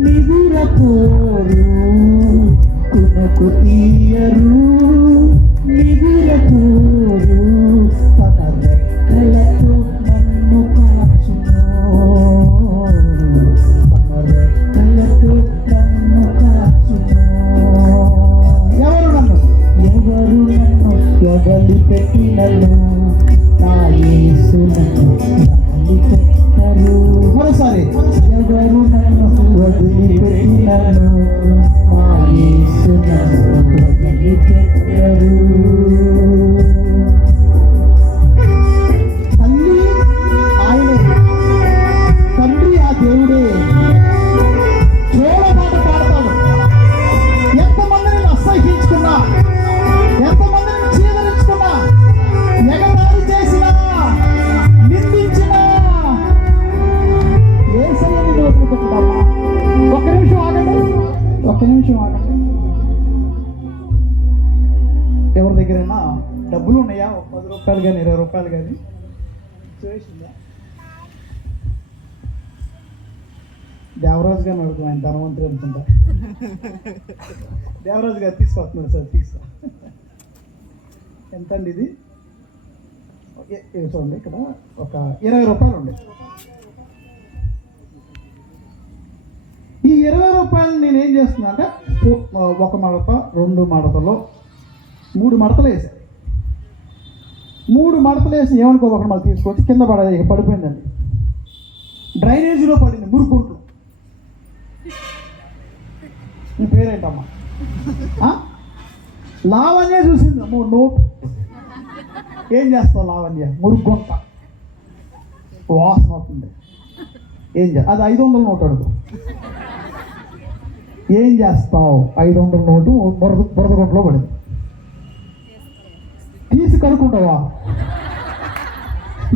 నిదురపోరు, కొనుకు తీయరు, నిదురపోరు. తన రెక్కలతో నన్ను కాచును, తన రూపాయలు కానీ 20 రూపాయలు కానీ చేసిందా? దేవరాజు గారిని అడుగుతాం, ఆయన ధనవంతులు అనుకుంటా. దేవరాజు గారు తీసుకొస్తున్నారు సార్, తీసుకో. ఎంత అండి ఇది? చూడండి, ఇక్కడ ఒక 20 రూపాయలు ఉండే. ఈ 20 రూపాయలు నేను ఏం చేస్తున్నా అంటే ఒక మడత, 2 మడతలో 3 మడతలు వేసాను. 3 మడతలు వేసి ఏమనుకో ఒక మడత తీసుకొచ్చి కింద పడిపోయిందండి. డ్రైనేజీలో పడింది, మురుగుంట్లు. నీ పేరేంటమ్మా? లావణ్య చూసింది. నోట్ ఏం చేస్తావు లావణ్య? మురుగుంట వాసన అవుతుంది. ఏం అది 500 నోటు అడుగు. ఏం చేస్తావు? 500 నోటు బురదగుంటలో పడింది. తీసి కడుక్కుంటావా?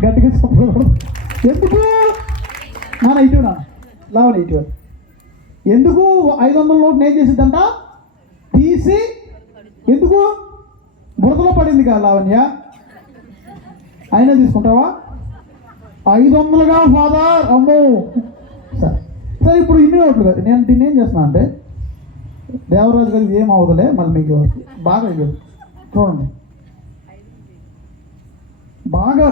గట్టిగా చెప్పకూడదు. ఎందుకు నాన్న ఇటువనా లావణ్య ఇటువ ఎందుకు 500 నోటుని ఏం చేసిద్దంట? తీసి ఎందుకు? బురదలో పడింది కదా లావణ్య. అయినా తీసుకుంటావా? 500గా ఫాదర్. అమ్మో సరే ఇప్పుడు ఇన్ని నోట్లు కదా. నేను దీన్ని ఏం చేస్తున్నా అంటే దేవరాజు గారికి ఏం అవదలే, మళ్ళీ మీకు బాగా చూడండి, బాగా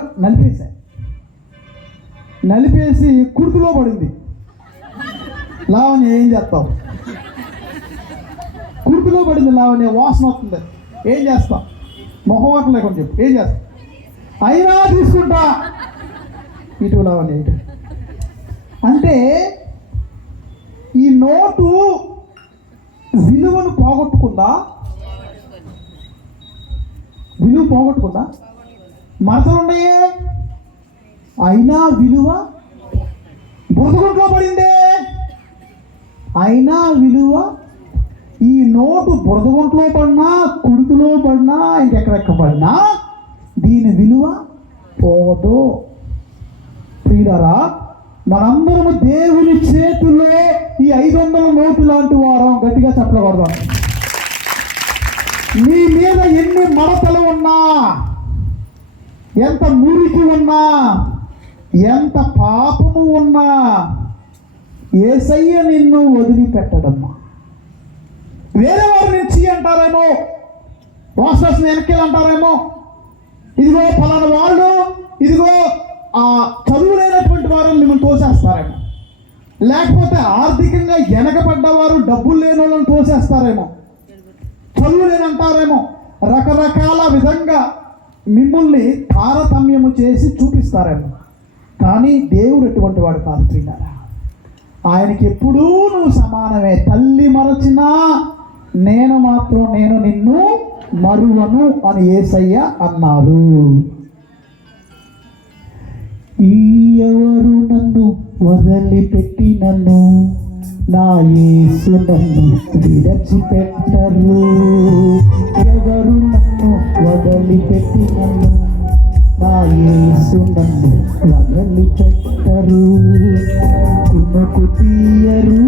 నలిపేసి కుర్తులో పడింది. లావణ్య ఏం చేస్తావు? కుర్తులో పడింది లావణ్య, వాసన వస్తుంది. ఏం చేస్తాం? మొహం వాటం లేకుండా చెప్పు. ఏం చేస్తాం? అయినా తీసుకుంటా. ఇటు లావణ్య ఇటు. అంటే ఈ నోటు విలువను పోగొట్టుకుందా? విలువ పోగొట్టుకుందా? మడతలు ఉన్నాయే, అయినా విలువ బురదగుంట్లో పడిందే, అయినా విలువ. ఈ నోటు బురదగుంట్లో పడినా, కుడుకులో పడినా, ఇంకెక్కడెక్కడ పడినా దీని విలువ పోదు. ప్రియులారా, మనందరము దేవుని చేతుల్లో ఈ 500 నోటు లాంటి వారం. గట్టిగా చెప్పకూడదాం. నీ మీద ఎన్ని మడతలు ఉన్నా, ఎంత మురికి ఉన్నా, ఎంత పాపము ఉన్నా, యేసయ్య నిన్ను వదిలిపెట్టడమ్మా. వేరే వారి నుంచి అంటారేమో, ప్రాసెస్ వెనక్కి అంటారేమో, ఇదిగో ఫలానా వాళ్ళు, ఇదిగో చదువు లేనటువంటి వారు మిమ్మల్ని తోసేస్తారేమో, లేకపోతే ఆర్థికంగా వెనకబడ్డవారు, డబ్బులు లేని వాళ్ళని తోసేస్తారేమో, చదువు లేనంటారేమో, రకరకాల విధంగా మిమ్మల్ని తారతమ్యము చేసి చూపిస్తారేమో. కానీ దేవుడు ఎటువంటి వాడు కాదు ప్రియులారా. ఆయనకి ఎప్పుడూ నువ్వు సమానమే. తల్లి మరచినా నేను నిన్ను మరువను అని యేసయ్య అన్నారు. ఎవరు నన్ను వదిలిపెట్టినను నా యేసు నన్ను విడిచిపెట్టరు. ఎవరు నన్ను వదిలిపెట్టినను నా యేసు నన్ను వదిలిపెట్టరు. కునుకు తీయరు,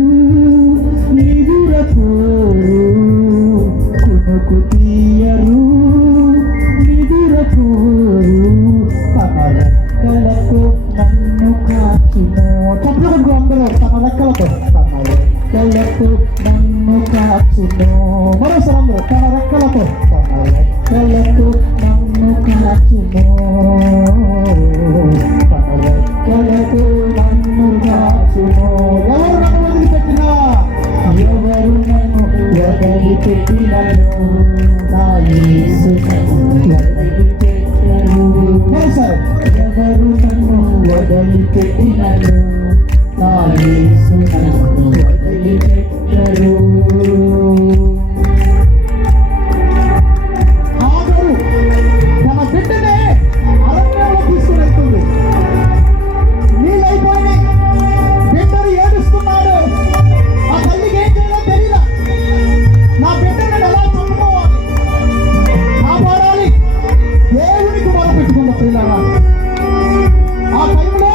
నిదురపోరు. కునుకు తీయరు, నిదురపోరు. తన రెక్కలతో నన్ను కాచును. చెప్పలేదు అందరూ, తన రెక్కలతో నన్ను కాచును. మరోసారి అందరూ, తన రెక్కలతో నన్ను కాచును. తన రెక్కలతో నన్ను కాచును. ఎవరు నన్ను వదిలిపెట్టినా, ఎవరు నన్ను వదిలిపెట్టినను నా యేసు వదిలిపెట్టరు. మరోసారి, ఎవరు నన్ను వదిలిపెట్టినను నా యేసు వదిలిపెట్టరు. ఆగరు తన బిడ్డనే అరణ్యంలో తీసుకుని వెళ్తుంది. నీళ్ళైపోయి బిడ్డను ఏడుస్తున్నాడు. ఆ తల్లికి ఏం చేయాలో తెలియదా? నా బిడ్డను ఎలా చంపుకోవాలి, కాపాడాలి, దేవునికి మొదలుపెట్టుకుందా పిల్లగా. ఆ టైంలో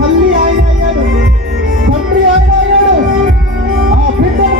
తల్లి ఆయన అయ్యాడు, తండ్రి ఆయన అయ్యాడు. ఆ బిడ్డను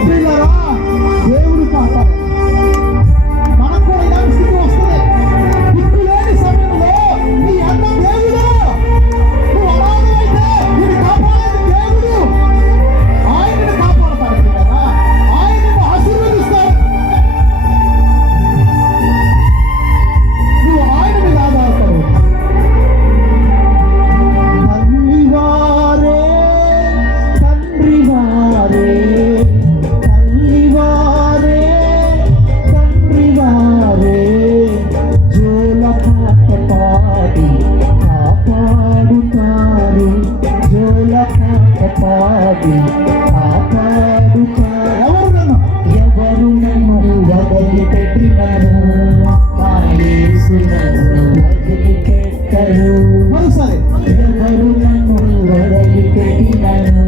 కాపాడి కాపాడుతా. ఎవరు నన్ను వదిలిపెట్టినను నా యేసు నన్ను వదిలిపెట్టడు. మరోసారి ఎవరు నన్ను వదిలిపెట్టినను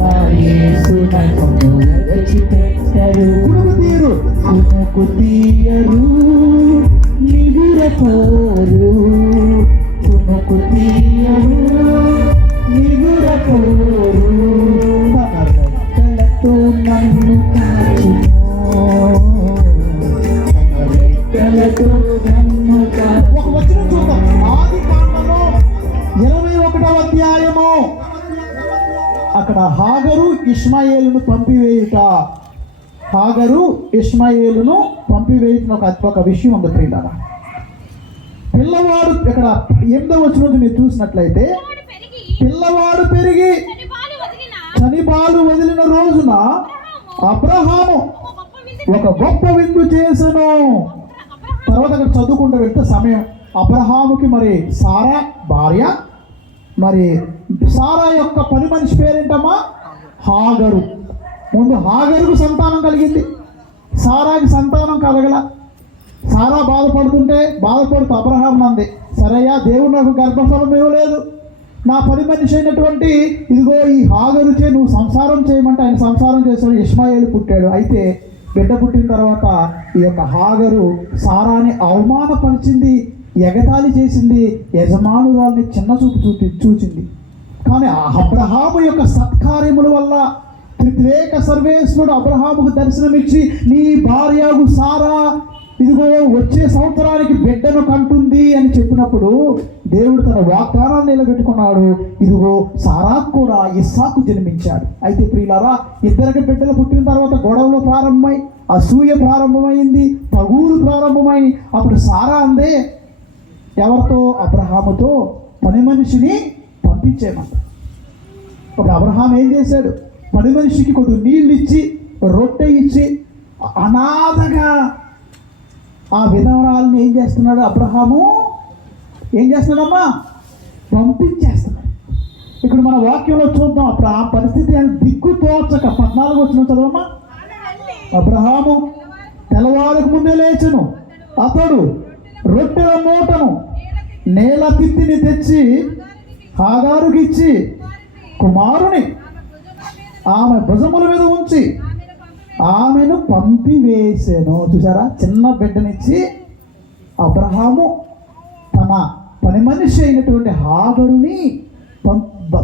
నా యేసు నన్ను వదిలిపెట్టడు. కునుకు తీయరు నిదురపోరు, కునుకు తీయరు నిదురపోరు. రెక్కలతో నన్ను కాచును, రెక్కలతో నన్ను కాచును. ఒక వచనం చూద్దాం. ఆదికాండము 21వ అధ్యాయము. అక్కడ హాగరు ఇష్మాయేలును పంపివేయుట, హాగరు ఇష్మాయేలును పంపివేయుట ఒక విషయం ఉంది ప్రియులారా. పిల్లవాడు ఇక్కడ 8వ వచనం మీరు చూసినట్లయితే, పిల్లవాడు పెరిగి చనిబాలు వదిలిన రోజున అబ్రహాము ఒక గొప్ప విందు చేసెను. తర్వాత అక్కడ చదువుకుంటూ వెళ్తే సమయం, అబ్రహాముకి మరి సారా భార్య, మరి సారా యొక్క పని మనిషి పేరేంటమ్మా? హాగరు. ముందు హాగరుకు సంతానం కలిగింది, సారాకి సంతానం కలగల. సారా బాధపడుతూ అబ్రహాం నంది, సరయ్యా దేవుడు నాకు గర్భఫలం ఇవ్వలేదు, నా పని మనిషి అయినటువంటి ఇదిగో ఈ హాగరుచే నువ్వు సంసారం చేయమంటే ఆయన సంసారం చేశాడు. ఇష్మాయేలు పుట్టాడు. అయితే బిడ్డ పుట్టిన తర్వాత ఈ యొక్క హాగరు సారాని అవమానపరిచింది, ఎగతాళి చేసింది, యజమానురాల్ని చిన్న చూపు చూచింది. కానీ ఆ అబ్రహాము యొక్క సత్కార్యముల వల్ల త్రిత్వేక సర్వేశ్వరుడు అబ్రహాముకు దర్శనమిచ్చి, నీ భార్యకు సారా ఇదిగో వచ్చే సంవత్సరానికి బిడ్డను కంటుంది అని చెప్పినప్పుడు దేవుడు తన వాగ్దానాన్ని నిలబెట్టుకున్నాడు. ఇదిగో సారాకు కూడా ఇస్సాకు జన్మించాడు. అయితే ప్రియులారా, ఇద్దరికి బిడ్డలు పుట్టిన తర్వాత గొడవలు ప్రారంభమై, అసూయ ప్రారంభమైంది, పగులు ప్రారంభమైంది. అప్పుడు సారా అందే ఎవరితో? అబ్రహాముతో పని మనిషిని పంపించేయమంట. అప్పుడు అబ్రహాం ఏం చేశాడు? పని మనిషికి కొద్దిగా నీళ్ళు ఇచ్చి రొట్టె ఇచ్చి అనాథగా ఆ విధవరాలను ఏం చేస్తున్నాడు? అబ్రహాము ఏం చేస్తున్నాడమ్మా? పంపించేస్తున్నాడు. ఇక్కడ మన వాక్యంలో చూద్దాం. అప్పుడు ఆ పరిస్థితి దిక్కు తోచక 14 వచ్చిన చదవమ్మా. అబ్రహాము తెల్లవారుకు ముందే లేచును, అతడు రొట్టెల మూటను నేల తిత్తిని తెచ్చి హాగారుకి ఇచ్చి కుమారుని ఆమె భుజముల మీద ఉంచి ఆమెను పంపివేసాను. చూసారా, చిన్న బిడ్డనిచ్చి అబ్రహాము తన పని మనిషి అయినటువంటి హాగరుని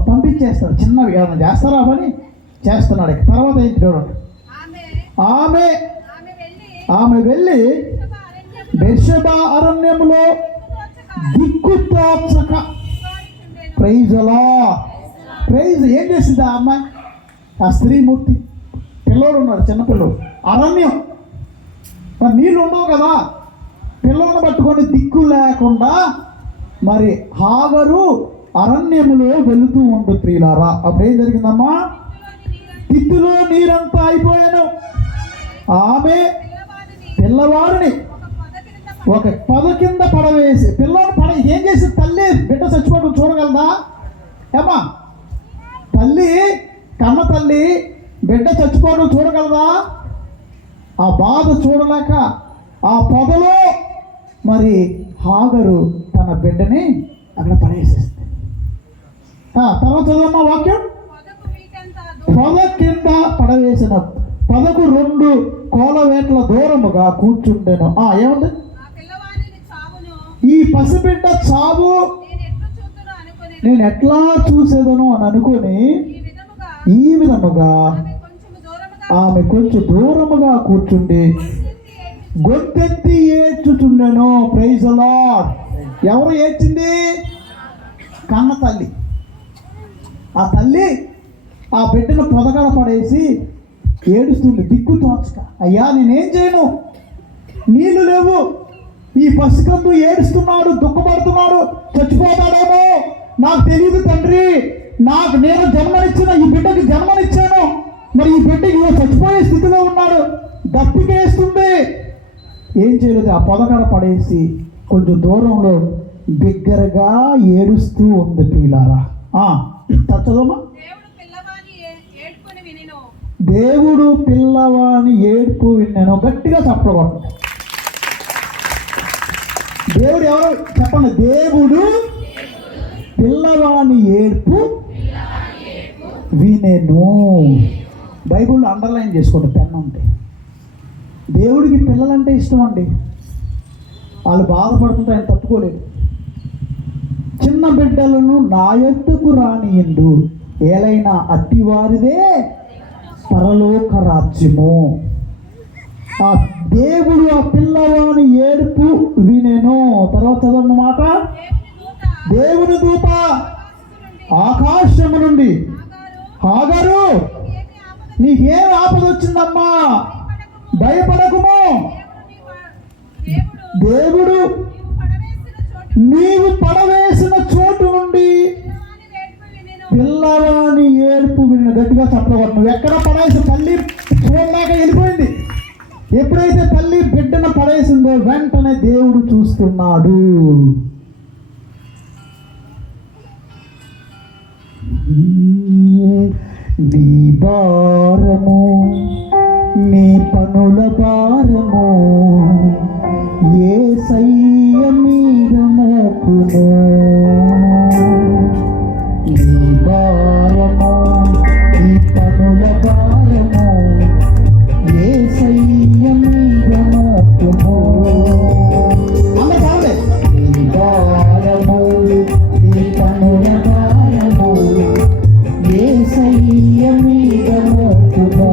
పంపించేస్తాడు. చిన్నవి ఏమైనా చేస్తారా పని చేస్తున్నాడు. తర్వాత ఏంటి చూడండి, ఆమె వెళ్ళి బెర్షెబా అరణ్యములో దిక్కు తోచక ప్రైజ్ ఏం చేసింది ఆ అమ్మాయి? ఆ స్త్రీమూర్తి పిల్లోడు ఉన్నాడు, చిన్నపిల్లోడు, అరణ్యం, మరి నీళ్ళు ఉండవు కదా, పిల్లోని పట్టుకొని దిక్కు లేకుండా మరి హాగరు అరణ్యములో వెళుతూ ఉండు ప్రియులారా. అప్పుడు ఏం జరిగిందమ్మా? తిత్తులో నీరంతా అయిపోయాను. ఆమె పిల్లవాడిని ఒక పొద కింద పడవేసి, పిల్లోని ఏం చేసి తల్లి బిడ్డ చచ్చిపోవడం చూడగలదా ఏమా? కన్న తల్లి బిడ్డ చచ్చిపోవడం చూడగలదా? ఆ బాధ చూడలేక ఆ పొదలో మరి హాగరు తన బిడ్డని అక్కడ పడేసేస్తుంది. తర్వాత చదవమ్మా వాక్యం. పొద కింద పడవేసిన పొదకు 2 కోలవేట్ల దూరముగా కూర్చుండెను. ఏముంది? ఈ పసిబిడ్డ చావు నేను ఎట్లా చూసేదను అని అనుకొని ఈ విధముగా ఆమె కొంచెం దూరముగా కూర్చుండి గొంతెత్తి ఏడ్చుచుండెను. Praise the lord. ఎవరు ఏడ్చింది? కన్న తల్లి. ఆ తల్లి ఆ బిడ్డను పొదగడ పడేసి ఏడుస్తుంది దిక్కు తోచక. అయ్యా నేనేం చేయను, నీళ్లు లేవు, ఈ పసికందు ఏడుస్తున్నాడు, దుఃఖపడుతున్నాడు, చచ్చిపోతాడేమో, నాకు తెలియదు తండ్రి, నేను జన్మనిచ్చిన ఈ బిడ్డకి జన్మనిచ్చాను, మరి ఈ బిడ్డకి చచ్చిపోయే స్థితిలో ఉన్నాడు, దప్పికేస్తుంది. ఏం చేయలేదు, ఆ పొదగడ పడేసి కొంచెం దూరంలో బిగ్గరగా ఏడుస్తూ ఉంది ప్రియులారా. చదవమ్మా. దేవుడు పిల్లవాని ఏడుపు విన్నాను. గట్టిగా చెప్పకూడదు. దేవుడు ఎవరు చెప్పండి? దేవుడు పిల్లవాని ఏడుపు వినేను. బైబిల్లో అండర్లైన్ చేసుకోండి, పెన్ ఉంటే. దేవుడికి పిల్లలంటే ఇష్టం అండి. వాళ్ళు బాధపడుతుంటే ఆయన తట్టుకోలేదు. చిన్న బిడ్డలను నా యొద్దకు రానియండు, ఏలైనా అట్టివారిదే పరలోక రాజ్యము. ఆ దేవుడు ఆ పిల్లవాని ఏడుపు వినెను. తర్వాత చదవన్న మాట, దేవుని దూత ఆకాశము నుండి, హాగరు నీకేం ఆపద వచ్చిందమ్మా, భయపడకుము, దేవుడు నీవు పడవేసిన చోటు నుండి పిల్లవాని ఏడుపు విన్న. గట్టిగా చెప్పకూడదు. నువ్వు ఎక్కడ పడేసి తల్లి చూడలేక వెళ్ళిపోయింది. ఎప్పుడైతే తల్లి బిడ్డను పడేసిందో వెంటనే దేవుడు చూస్తున్నాడు. నీ భారము, నీ పనుల భారము యేసయ్య మీద మోపుము. నీ భారము, నీ పనుల భారము యేసయ్య మీద మోపుము. అన్న నీ భారము, నీ పనుల భారము యేసయ్య మీద మోపుము.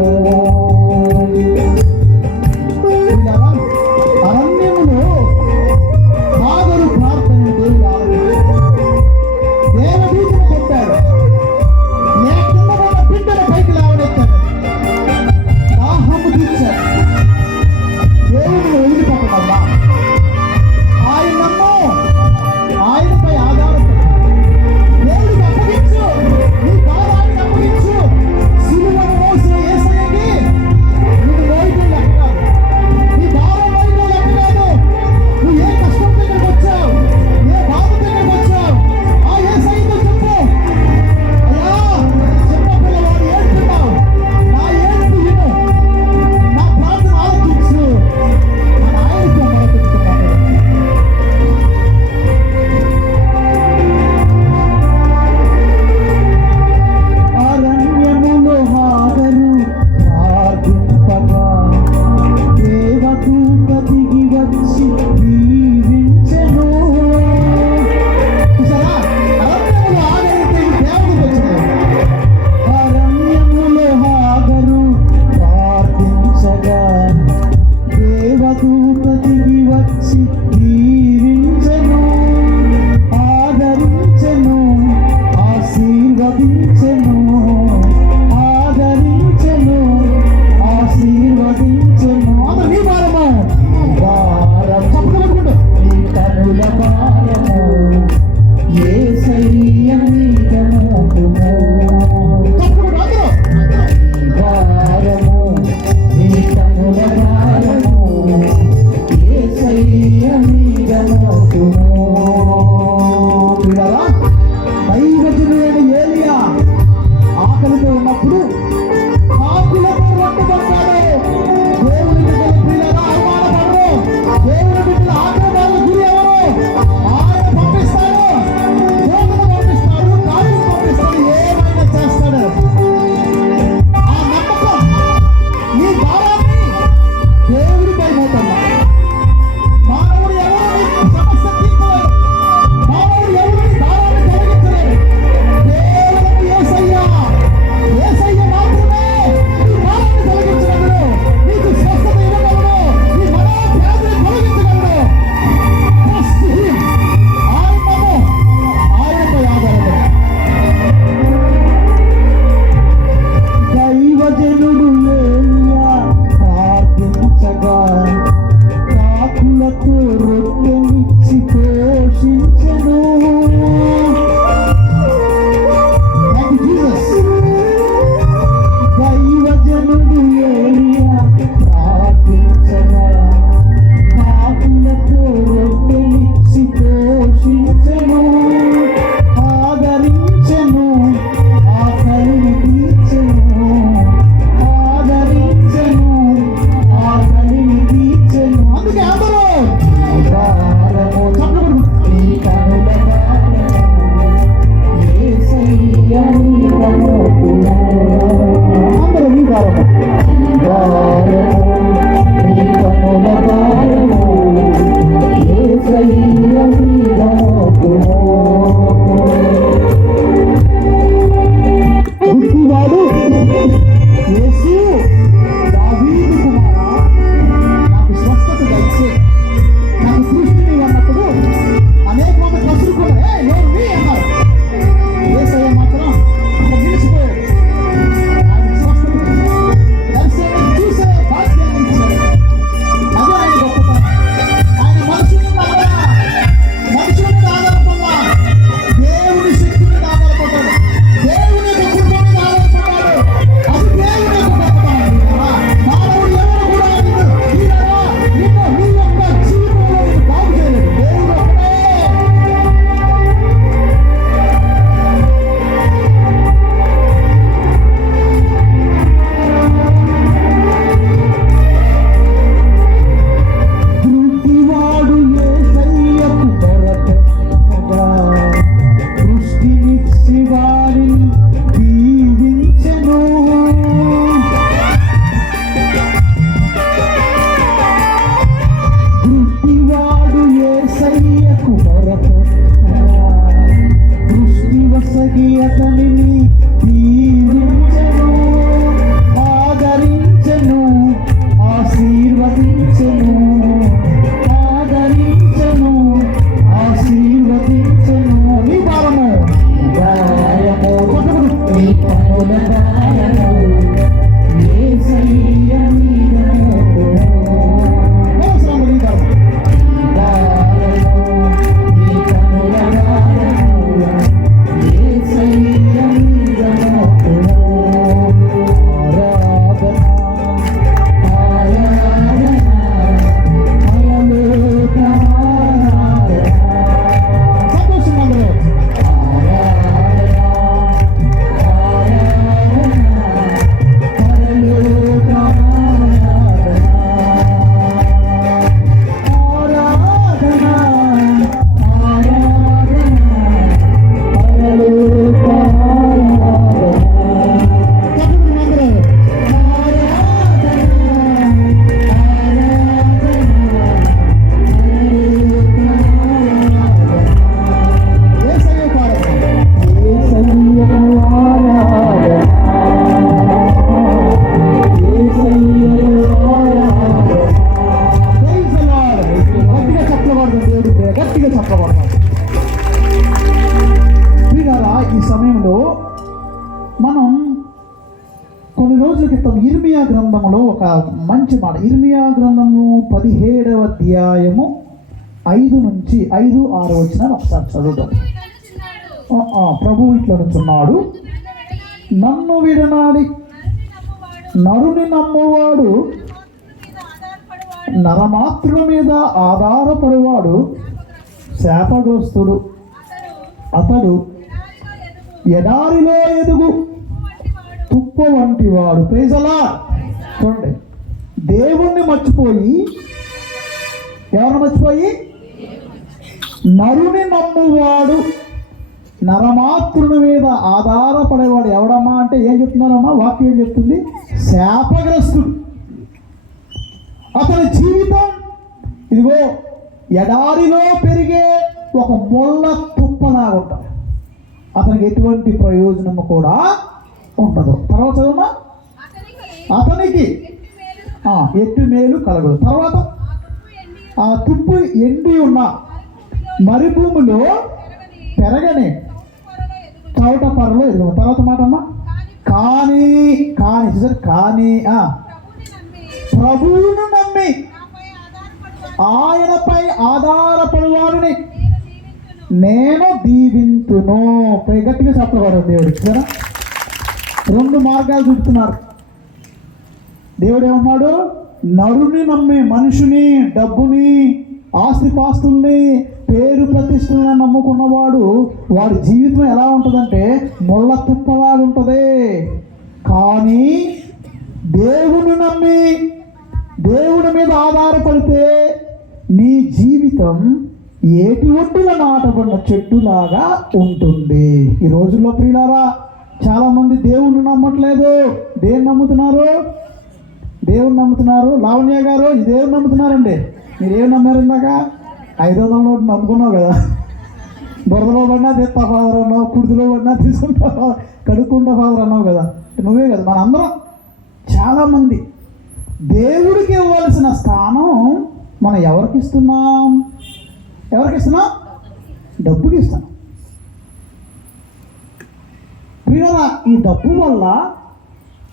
చేసి వారిని దీవించెను. గుడ్డివాడు యేసయ్యకు మొరపెట్టగా దృష్టి వసగి అతనిని దీవించెను, ఆదరించెను, ఆశీర్వదించెను, ఆదరించెను, ఆశీర్వదించెను. నీ భారము నీ పనుల భారము యేసయ్య మీద మోపుము. అవసరము నీ భారము నీ పనుల భారము యేసయ్య మీద మోపుము. ఈ సమయంలో మనం కొన్ని రోజుల క్రితం ఇర్మియా గ్రంథంలో ఒక మంచి మాట, ఇర్మియా గ్రంథము 17వ అధ్యాయము 5 నుంచి 5-6 వచనాలు ఒకసారి చదువుదాం. ప్రభువు ఇట్లా నుంచున్నాడు, నన్ను విడనాడి నరుని నమ్మువాడు, నరమాత్రుల మీద ఆధారపడువాడు శాపగ్రస్తుడు. అతడు ఎడారిలో ఎదుగు తుప్ప వంటి వాడు. Praise the lord. చూడండి, దేవుణ్ణి మర్చిపోయి, ఎవరిని మర్చిపోయి? నరుని నమ్మువాడు, నరమాత్రుని మీద ఆధారపడేవాడు ఎవడమ్మా అంటే ఏం చెప్తున్నారమ్మా? వాక్యం ఏం చెప్తుంది? శాపగ్రస్తుడు. అతని జీవితం ఇదిగో ఎడారిలో పెరిగే ఒక ముళ్ళ తుప్పలాగా ఉంటుంది. అతనికి ఎటువంటి ప్రయోజనము కూడా ఉండదు. తర్వాత చదవమా, అతనికి ఎట్టి మేలు కలగదు. తర్వాత ఆ తుప్పు ఎండి ఉన్న మరుభూమిలో పెరగని చౌట పరలో ఎదుగు. తర్వాత మాట అమ్మా, కానీ కానీ ప్రభువును నమ్మి ఆయనపై ఆధారపడేవారిని నేను దీవింతును. గట్టిగా చెప్పగలరు దేవుడికి. సరే, 2 మార్గాలు చూపుతున్నారు. దేవుడు ఏమన్నాడు? నరుని నమ్మి, మనుషుని, డబ్బుని, ఆస్తిపాస్తుల్ని, పేరు ప్రతిష్టలను నమ్ముకున్నవాడు వాడి జీవితం ఎలా ఉంటుందంటే ముళ్ళ తుప్పలా ఉంటుంది. కానీ దేవుని నమ్మి దేవుడి మీద ఆధారపడితే నీ జీవితం ఏటి ఒడ్డున నాటబడిన చెట్టులాగా ఉంటుంది. ఈ రోజుల్లో ప్రియులారా, చాలామంది దేవుణ్ణి నమ్మట్లేదు. దేన్ని నమ్ముతున్నారు? దేవుని నమ్ముతున్నారు. లావణ్య గారు ఈ దేవుని నమ్ముతున్నారండి. మీరు ఏమి నమ్మారు? ఇందాక 500 నోటు నమ్ముకున్నావు కదా. బురదలో పడినా తెస్తా ఫాదర్ అన్నావు, కుడిదిలో పడినా తీసుకుంటా, కడుక్కుంటా ఫాదర్ అన్నావు కదా. నువ్వే కదా. మనందరం చాలామంది దేవుడికి ఇవ్వాల్సిన స్థానం మనం ఎవరికి ఇస్తున్నాం? డబ్బుకి ఇస్తున్నాం. ప్రియులారా, ఈ డబ్బు వల్ల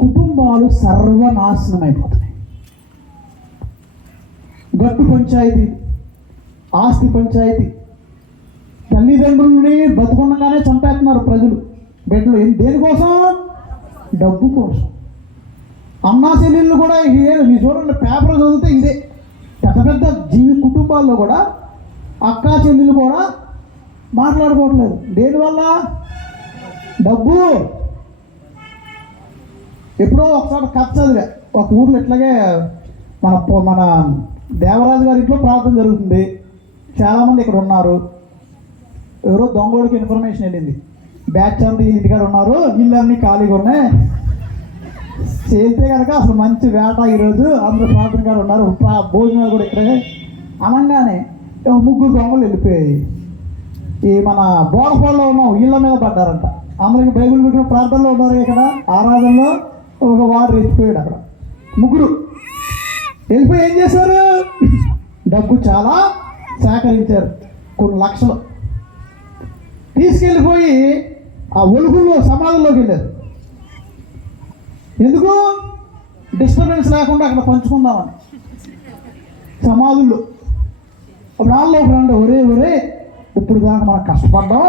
కుటుంబాలు సర్వనాశనం అయిపోతున్నాయి. గట్టు పంచాయతీ, ఆస్తి పంచాయతీ, తల్లిదండ్రులని బతుకుండగానే చంపేస్తున్నారు ప్రజలు. బిడ్డలు దేనికోసం? డబ్బు కోసం. అన్నా చెల్లెళ్ళు కూడా మీ చూడండి, పేపర్ చదివితే ఇదే. పెద్ద పెద్ద కుటుంబాల్లో కూడా అక్కా చెల్లెళ్ళు కూడా మాట్లాడుకోవట్లేదు. దేనివల్ల? డబ్బు. ఎప్పుడో ఒకసారి కథ చదివా. ఒక ఊర్లో ఇట్లాగే మన దేవరాజు గారి ఇంట్లో ప్రార్థన జరుగుతుంది. చాలామంది ఇక్కడ ఉన్నారు. ఎవరో దొంగోడికి ఇన్ఫర్మేషన్ వెళ్ళింది. బ్యాచ్ అంతా ఇంటికాడ ఉన్నారు, ఇళ్ళన్నీ ఖాళీగా ఉన్నాయి, చేస్తే కనుక అసలు మంచి వేట ఈరోజు, అందరూ ప్రార్థన కాడ ఉన్నారు, భోజనాలు కూడా ఇక్కడే అనగానే ముగ్గురు దొంగలు వెళ్ళిపోయాయి. ఈ మన బోడపాడులో ఉన్నాం ఇళ్ళ మీద పడ్డారంట. అందరికి బైబిల్ పెట్టిన ప్రార్థనలో ఉన్నారు, ఇక్కడ ఆరాధనలో ఒక వాడు రెచ్చిపోయాడు. అక్కడ ముగ్గురు వెళ్ళిపోయి ఏం చేశారు, డబ్బు చాలా సేకరించారు, కొన్ని లక్షలు తీసుకెళ్ళిపోయి ఆ ఒలుగుల్లో సమాధుల్లోకి వెళ్ళారు. ఎందుకు? డిస్టర్బెన్స్ లేకుండా అక్కడ పంచుకుందామని సమాధుల్లో. అప్పుడు వాళ్ళు ఒక రండి, ఒరే ఇప్పుడు దాకా మనం కష్టపడ్డాం,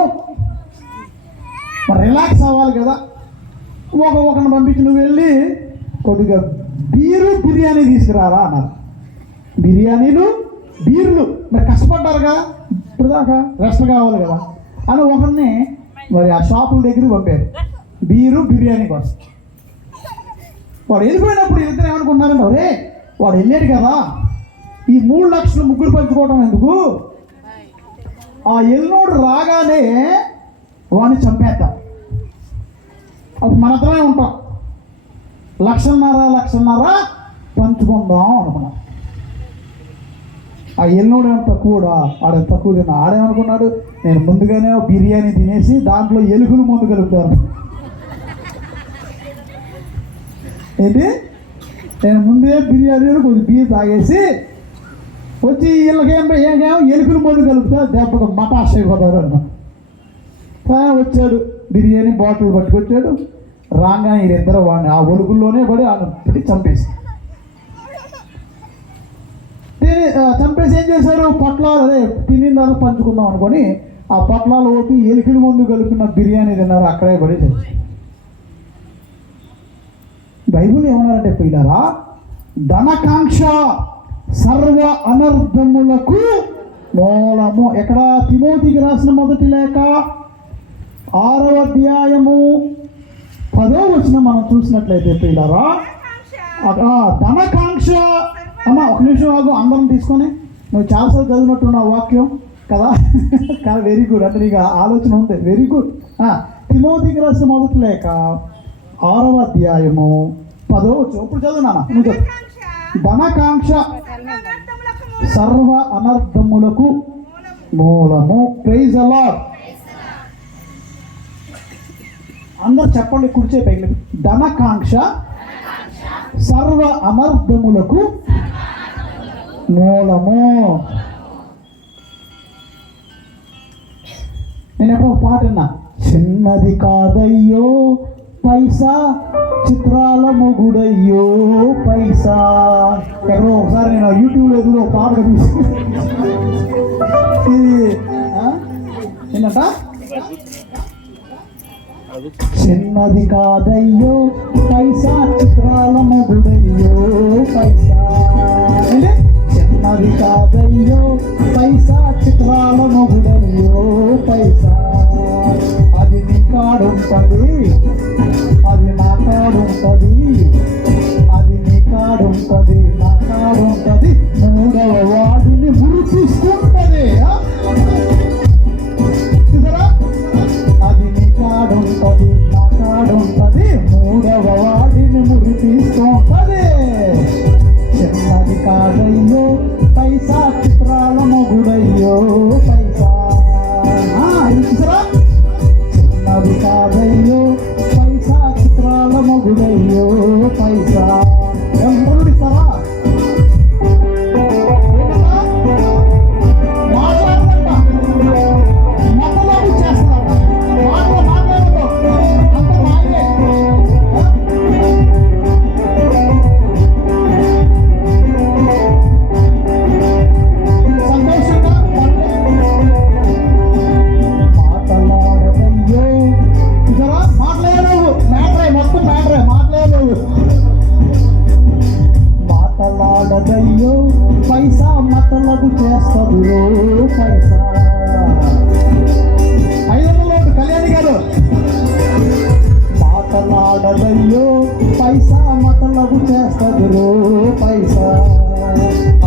మరి రిలాక్స్ అవ్వాలి కదా, ఒకరిని పంపించి నువ్వు వెళ్ళి కొద్దిగా బిర్యానీ తీసుకురారా అన్నారు. బిర్యానీలు బీర్లు మరి కష్టపడ్డారు కదా, ఇప్పుడు దాకా రెస్ట్ కావాలి కదా అని ఒకరిని మరి ఆ షాపుల దగ్గరికి పంపారు బిర్యానీ కోసం. వాడు వెళ్ళిపోయినప్పుడు ఇద్దరు ఏమనుకుంటున్నారంటే, ఒరే వాడు వెళ్ళాడు కదా, ఈ 3 లక్షలు ముగ్గురు పంచుకోవడం ఎందుకు, ఆ ఎల్లుడు రాగానే వాడిని చంపేద్దాం, అప్పుడు మనతోనే ఉంటాం, 1,500,000 పంచుకుందాం అనుకున్నాం. ఆ ఎల్లుడు ఏమో తక్కువడా, ఆడేమో తక్కువ తిన్నా. ఆడేమనుకున్నాడు, నేను ముందుగానే బిర్యానీ తినేసి దాంట్లో ఎలుకలు ముందు కలుపుతాను, ఏంటి నేను ముందే బిర్యానీలో కొంచెం బీర్ తాగేసి వచ్చి వీళ్ళకేమో ఎలుకలు ముందు కలుపుతా, దెబ్బకు మటాష్ అయిపోతారు అన్న. వచ్చాడు, బిర్యానీ బాటిల్ పట్టుకొచ్చాడు. రాగానే వీళ్ళిద్దరు వాడిని ఆ ఒలుగుల్లోనే పడి ఆయన పెట్టి చంపేసి ఏం చేశారు, పొట్లాలు అదే తిని దాన్ని పంచుకుందాం అనుకొని ఆ పొట్లాలు ఓపి ఎలుకల ముందు కలిపిన బిర్యానీ తిన్నారు, అక్కడే పడి చచ్చి. బైబిల్ ఏమన్నారంటే పిల్లరా, ధనకాంక్ష సర్వ అనర్థములకు మూలము. ఎక్కడ? తిమోతికి రాసిన మొదటి లేఖ 6వ అధ్యాయము 10వ వచనం మనం చూసినట్లయితే పిల్లరా, ధనకాంక్ష. అమ్మా ఒక నిమిషం ఆగు, అందరం తీసుకొని, నువ్వు చాలాసార్లు చదివినట్టున్నావు వాక్యం కదా, కానీ వెరీ గుడ్, అంటే నీకు ఆలోచన ఉంది, వెరీ గుడ్. తిమోతికి రాసిన మొదటి లేఖ 6వ అధ్యాయము 10వ వచనం. ఇప్పుడు చదువునానా నువ్వు చదువు. ధనకాంక్ష సర్వ అనర్థములకు మూలము. Praise the lord. అందరు చెప్పండి, కుడిచే పైకి. ధనకాంక్ష సర్వ అనర్థములకు మూలము. నేను ఎప్పుడో ఒక పాట విన్నా, చిన్నది కాదయ్యో పైసా చిత్రాల మొగుడయ్యో పైసా. ఎక్కడో ఒకసారి నేను యూట్యూబ్లో ఎదురు పాట చూసి ఏంటంట, చిన్నది కాదయ్యో పైసా చిత్రాల మొగుడయ్యో పైసా. అంటే చిన్నది కాదయ్యో పైసా చిత్రాల మొగుడయ్యో పైసా. అది నీ కాడుంటది, అది నా కాడుంటది, అది నీ కాడుంటది, నా కాడుంటది, 3వ వాడిని మురిపిస్తుంటది. అది నీ కాడుంటది, నా కాడుంటది, 3వ వాడిని మురిపిస్తుంటది. చిన్నది కాదయ్యో పైసా చిత్రాల మొగుడయ్యో పైసా. చిన్నది కాదయ్యో పైసా చిత్రాల మొగుడయ్యో పైసా. ఎవరు ఇస్తారా? మాటలాడదయ్యో పైసా మతలకు చేస్తదురో పైసా. 500 నోటు కళ్యాణి గారు. మాటలాడదయ్యో పైసా మతలకు చేస్తదురో పైసా.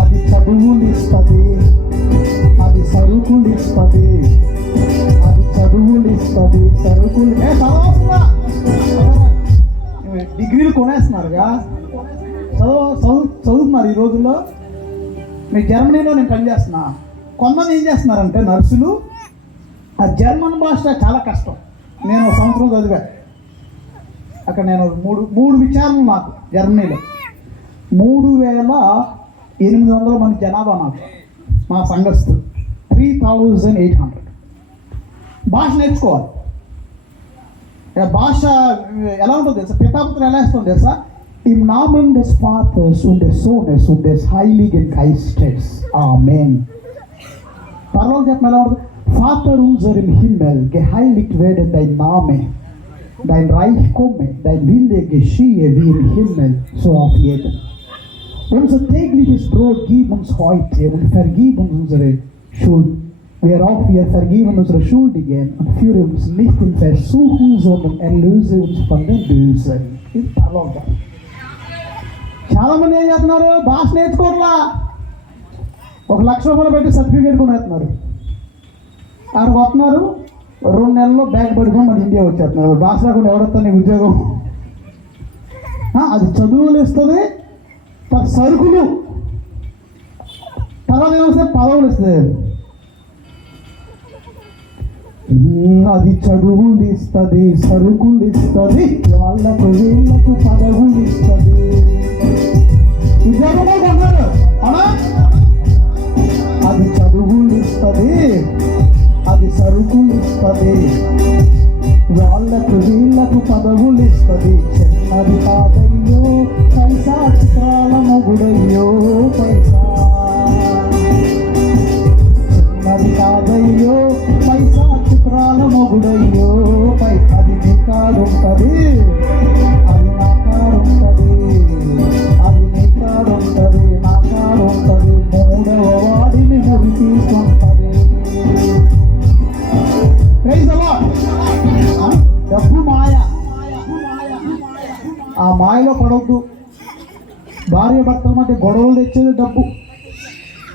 అది చదువులిస్తుంది, అది సరుకులిస్తుంది, అది చదువులిస్తుంది, సరుకులు డిగ్రీలు కొనేస్తున్నారుగా, చదువుతున్నారు ఈ రోజుల్లో. మీ జర్మనీలో నేను పనిచేస్తున్నా. కొంతమంది ఏం చేస్తున్నారంటే నర్సులు, ఆ జర్మన్ భాష చాలా కష్టం. నేను ఒక సంవత్సరం చదివా అక్కడ. నేను మూడు విచారణలు నాకు జర్మనీలో. 3800 మంది జనాభా నాకు, మా సంఘస్థులు 3800. భాష నేర్చుకోవాలి. భాష ఎలా ఉంటుందో తెలుసా? పితాపుత్రులు ఎలా ఇస్తుందో తెలుసా? Im Namen des Vaters und des Sohnes und des Heiligen Geistes. Amen. పర్వాలేదు చెప్పిన ఎలా ఉంటుంది? Vater unser im Himmel, geheiligt werde dein Name, dein Reich komme, dein Wille geschehe wie im Himmel, so auf Erden. Unser tägliches Brot gib uns heute und vergib uns unsere Schuld, worauf wir vergeben unsere Schuldigen, und führe uns nicht in Versuchung, sondern erlöse uns von dem Bösen. ఇది పర్వాలేదు. చాలా మంది ఏం చేస్తున్నారు? భాష నేర్చుకోవట్లా. 1,00,000 రూపాయలు పెట్టి certificate కొనేస్తున్నారు. అక్కడికి వస్తున్నారు, 2 నెలల్లో బ్యాగ్ పడుకొని మన ఇండియా వచ్చేస్తున్నారు. భాష రాకుండా ఎవడొస్తా నీకు ఉద్యోగం? అది చదువులు ఇస్తుంది, సరుకులు, తర్వాత ఏమొస్తే పదవులు ఇస్తుంది. అది చదువులు ఇస్తుంది, సరుకులు ఇస్తుంది, వాళ్ళకు వీళ్ళకు పదవులు ఇస్తుంది. ఉద్యోగంలో కొన్నారు అవునా? అది చదువులు ఇస్తుంది, అది సరుకులు ఇస్తుంది, వాళ్ళకు వీళ్ళకు పదవులు ఇస్తుంది. చిన్నది కాదయ్యో పైసా, చిత్రాల మొగుడయ్యో పైసా. చిన్నది కాదయ్యో పైసా, చిత్రాల మొగుడయ్యో పైసా. అది నీ కాడుంటది, అది నా కాడుంటది, అది నీ కాడుంటది, నా కాడుంటది. 3వ వాడిని ముడి తీసుకుంటది. డబ్బు మాయ. ఆ మాయలో పడవద్దు. భార్య భర్తల మధ్య గొడవలు తెచ్చేది డబ్బు.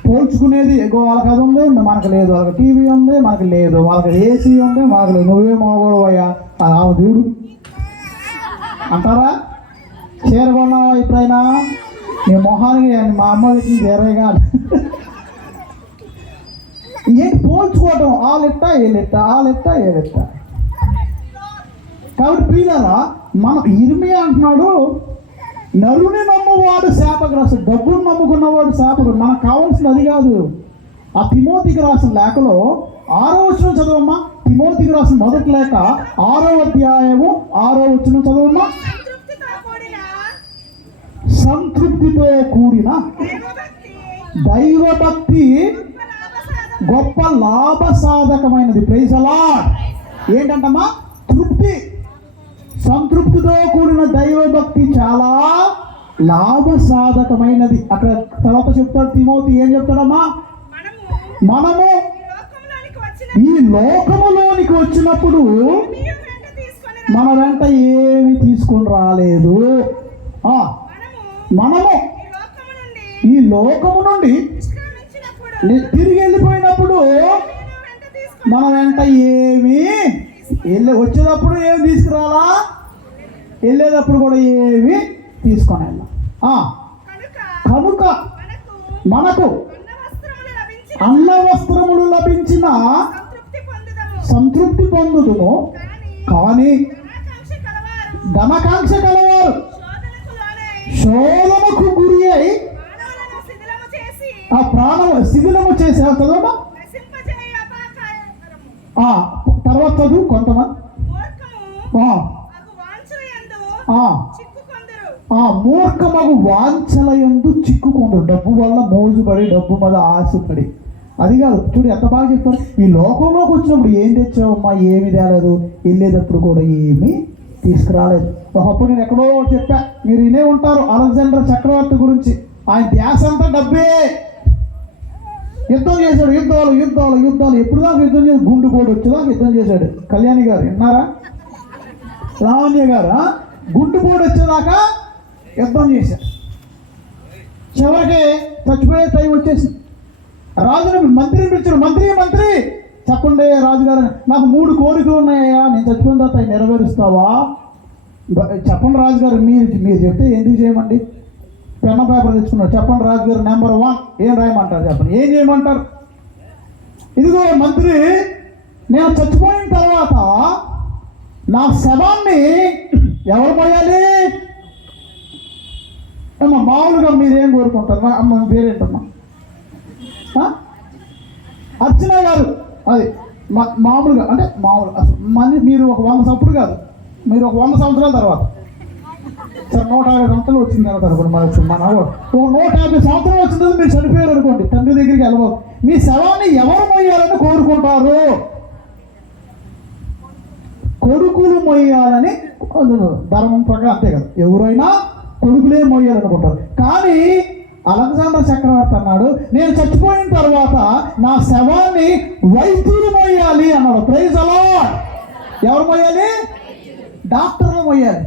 పోల్చుకునేది, ఎగో వాళ్ళకి అది ఉంది మనకు లేదు, వాళ్ళకి టీవీ ఉంది మనకు లేదు, వాళ్ళకి ఏసీ ఉంది మనకు లేదు, నువ్వే మాగోడవయ్యా దేవుడు అంటారా? చీర కొన్నావా ఎప్పుడైనా? నీ మొహానికి మా అమ్మ తెచ్చిన చీరగా. ఏంటి పోల్చుకోవటం? ఆ లెట్ట ఏ లెట్ట, ఆ లెట్ట ఏ లెట్ట. కాబట్టి ప్రియులారా, మనం ఇర్మియా అంటున్నాడు, నరుని నమ్మువాడు శాపగ్రస్తుడు, డబ్బును నమ్ముకున్నవాడు శాపగ్రస్తుడు. మనకు కావాల్సింది అది కాదు. ఆ తిమోతికి రాసిన లేఖలో 6వ వచనం చదవమ్మా. తిమోతికి రాసిన మొదటి లేఖ 6వ అధ్యాయము 6వ వచనం చదవమ్మా. సంతృప్తితో కూడిన దైవభక్తి గొప్ప లాభసాధకమైనది. Praise the Lord. ఏంటంటమ్మా? తృప్తి. సంతృప్తితో కూడిన దైవభక్తి చాలా లాభసాధకమైనది. అక్కడ తర్వాత చెప్తాడు తిమోతి, ఏం చెప్తాడమ్మా? మనము ఈ లోకములోనికి వచ్చినప్పుడు మన వెంట ఏమి తీసుకొని రాలేదు. మనము ఈ లోకము నుండి తిరిగి వెళ్ళిపోయినప్పుడు మన వెంట ఏమి వచ్చేటప్పుడు ఏమి తీసుకురాలా, వెళ్ళేటప్పుడు కూడా ఏమి తీసుకొని వెళ్ళాం. కనుక మనకు అన్న వస్త్రములు లభించిన సంతృప్తి పొందుదుము, కానీ ధనకాంక్ష కలవారు శోధనకు గురి అయి ఆ ప్రాణము శిథిలము చేసేస్తుందమ్మా. తర్వాత చదువు. కొంతమంది మూర్ఖమగు వాంఛలయందు చిక్కుకుందరు. డబ్బు వల్ల మోజుపడి, డబ్బు మీద ఆశపడి. అది కాదు, చూడు ఎంత బాగా చెప్తారు. ఈ లోకంలోకి వచ్చినప్పుడు ఏం తెచ్చావమ్మా? ఏమి తేలేదు. వెళ్ళేటప్పుడు కూడా ఏమీ తీసుకురాలేదు. ఒకప్పుడు నేను ఎక్కడో చెప్పా, మీరు వినే ఉంటారు, అలెగ్జాండర్ చక్రవర్తి గురించి. ఆయన ధ్యాస అంతా డబ్బే. యుద్ధం చేశాడు, యుద్ధాలు యుద్ధాలు యుద్ధాలు. ఎప్పుడు దాకా యుద్ధం చేసి గుండుపోటు వచ్చేదాకా యుద్ధం చేశాడు. కళ్యాణి గారు విన్నారా? లావణ్య గారు గుండుపోటు వచ్చేదాకా యుద్ధం చేశారు. చివరికి చచ్చిపోయే టైం వచ్చేసి రాజుని మంత్రిని పిలిచాడు. మంత్రి మంత్రి చెప్పండి రాజుగారు, నాకు 3 కోరికలు ఉన్నాయా, నేను చచ్చిపోయిన తర్వాత నెరవేరుస్తావా? చెప్పండి రాజుగారు, మీరు చెప్తే ఎందుకు చేయమండి? పెన్న పేపర్ తెచ్చుకున్నారు, చెప్పండి రాజుగారు నెంబర్ 1 ఏం రాయమంటారు? చెప్పండి, ఏం చేయమంటారు? ఇదిగో మంత్రి, నేను చచ్చిపోయిన తర్వాత నా శవాన్ని ఎవరు పోయాలి? అమ్మా మామూలుగా మీరేం కోరుకుంటారు? అమ్మ పేరేంటమ్మా? అర్చన గారు. అది మామూలుగా అంటే మామూలు మళ్ళీ మీరు ఒక 100 సంవత్సరాలు కాదు, మీరు ఒక 100 సంవత్సరాల తర్వాత సార్ 150 సంవత్సరాలు వచ్చిన తర్వాత అనుకోండి, మన 150 సంవత్సరాలు వచ్చిన తర్వాత మీరు చనిపోయారు అనుకోండి, తండ్రి దగ్గరికి వెళ్ళబోదు. మీ శవాన్ని ఎవరు మొయ్యాలని కోరుకుంటారు? కొడుకులు మొయ్యాలని ధర్మం ప్రకారం అంతే కదా, ఎవరైనా కొడుకులే మొయ్యాలనుకుంటారు. కానీ అలెగ్జాండర్ చక్రవర్తి అన్నాడు, నేను చచ్చిపోయిన తర్వాత నా శవాన్ని వైద్యులు మొయ్యాలి అన్నాడు. Praise the lord. ఎవరు మొయ్యాలి? డాక్టర్లు మొయ్యాలి.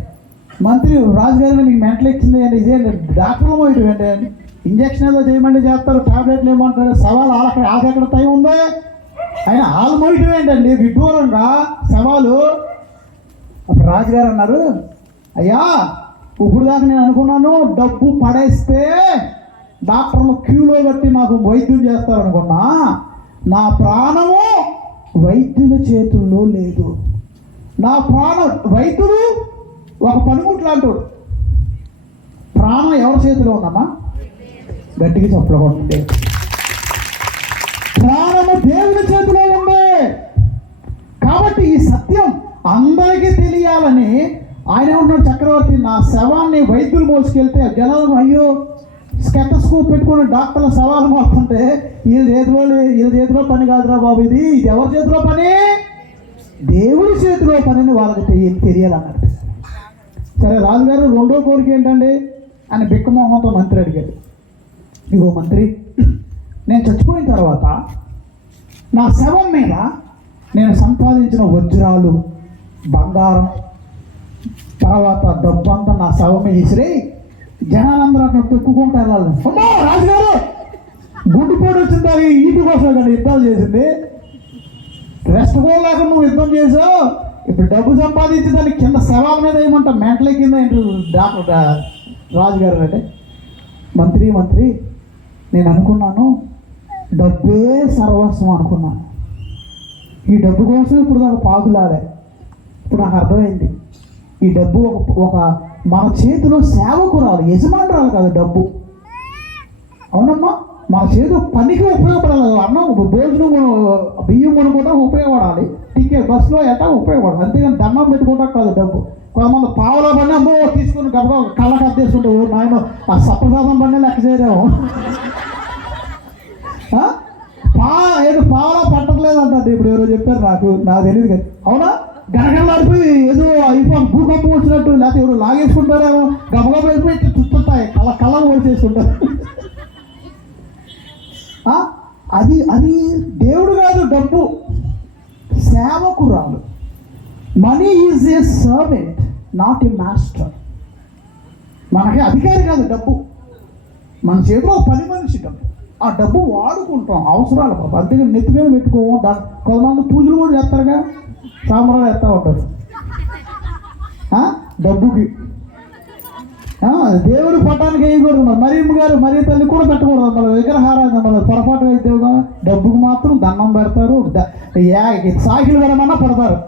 మంత్రి రాజుగారిని మీకు మెంటలు ఇచ్చింది అండి, ఇదే డాక్టర్లు మొయ్యటం ఏంటి? ఇంజక్షన్ ఏదో చేయమంటే చేస్తారు, టాబ్లెట్లు ఏమంటారు, సవాలు ఆకెక్కడ టైం ఉందో ఆయన వాళ్ళు మొయ్యటం ఏంటండి విడ్డూరంగా సవాలు. అప్పుడు రాజుగారు అన్నారు, అయ్యా ఇప్పుడు దాకా నేను అనుకున్నాను డబ్బు పడేస్తే డాక్టర్లు క్యూలో కట్టి నాకు వైద్యం చేస్తారనుకున్నా, నా ప్రాణము వైద్యుల చేతుల్లో లేదు. నా ప్రాణం వైద్యుడు ఒక పనిముట్లు అంటాడు, ప్రాణం ఎవరి చేతిలో ఉందమ్మా? గట్టిగా చెప్పకూడదు. ప్రాణము దేవుని చేతిలో ఉంది. కాబట్టి ఈ సత్యం అందరికీ తెలియాలని ఆయన ఉన్నాడు చక్రవర్తి. నా శవాన్ని వైద్యులు మోసుకెళ్తే జనాలు అయ్యో స్టెతస్కోప్ పెట్టుకుని డాక్టర్ల సవాలు మోస్తుంటే వీళ్ళ చేతిలో పని కాదురా బాబు, ఇది ఎవరి చేతిలో పని? దేవుడి చేతిలో పనిని వాళ్ళకి తెలియాలన్నాడు. సరే రాజుగారు, రెండో కోరిక ఏంటండి అని బిక్కమోహంతో మంత్రి అడిగాడు. ఇగో మంత్రి, నేను చచ్చిపోయిన తర్వాత నా శవం మీద నేను సంపాదించిన వజ్రాలు, బంగారం, తర్వాత డబ్బంతా నా శవం మీద విసిరి జనాలందరూ అక్కడ తొక్కుకుంటూ వెళ్ళాలి. అమ్మా రాజుగారు, గుడ్డుపోటు వచ్చింది, ఈటి కోసం కదా యుద్ధాలు చేసింది, రెస్ట్ పోలేక నువ్వు యుద్ధం చేసావు, ఇప్పుడు డబ్బు సంపాదించి దాన్ని కింద శవాల మీద ఏమంటా మెంటల కింద డాక్టర్ రాజుగారు అంటే, మంత్రి నేను అనుకున్నాను డబ్బే సర్వస్వం అనుకున్నాను. ఈ డబ్బు కోసం ఇప్పుడు నాకు పాకులాడే. ఇప్పుడు నాకు అర్థమైంది, ఈ డబ్బు ఒక మన చేతిలో సేవకురాలు, యజమానురాలు కాదు డబ్బు. అవునమ్మా, మన చేతిలో పనికి ఉపయోగపడాలి. అన్నం భోజనం బియ్యం కొనుక్కోవడానికి ఉపయోగపడాలి, టికెట్ బస్సులో ఎట్టా ఉపయోగపడాలి. అంతేగాని దండం పెట్టుకోవడానికి కాదు డబ్బు. కొంతమంది పావుల బండి అమ్మో తీసుకుని గబగా కళ్ళకి అద్దేస్తుంటావు, నాయన ఆ సప్రసాదం బండి లెక్క చేయలేము. ఏదో పావులా పట్టట్లేదు అంటారు. ఇప్పుడు ఎవరో చెప్పారు, నాకు తెలియదు కదా. అవునా, గనగలాడిపోయి ఏదో అయిపోయి భూకంపం వచ్చినట్టు, లేకపోతే ఎవరు లాగేసుకుంటారేమో, గబగబ వెళ్ళిపోయి చుట్టుతాయి, కళ్ళ ఓడిచేస్తుంటారు. అది దేవుడు కాదు, డబ్బు సేవకురాలు. Money is a servant, not a master. మనకి అధికారి కాదు డబ్బు, మన చేతిలో పని మనిషి డబ్బు. ఆ డబ్బు వాడుకుంటాం అవసరాలు పాప, అంతేగాని నెత్తి మీద పెట్టుకోము. కొంతమంది పూజలు కూడా చేస్తారుగా, సాంబ్రాలు ఎత్తా ఉంటారు డబ్బుకి. దేవుడి పట్టానికి వేయకూడదు. మరి తల్లి కూడా పెట్టకూడదు. మన విగ్రహారాధన మన పొరపాటు అయితే డబ్బుకు మాత్రం దండం పెడతారు, సాకిలు పెడమన్నా పడతారు,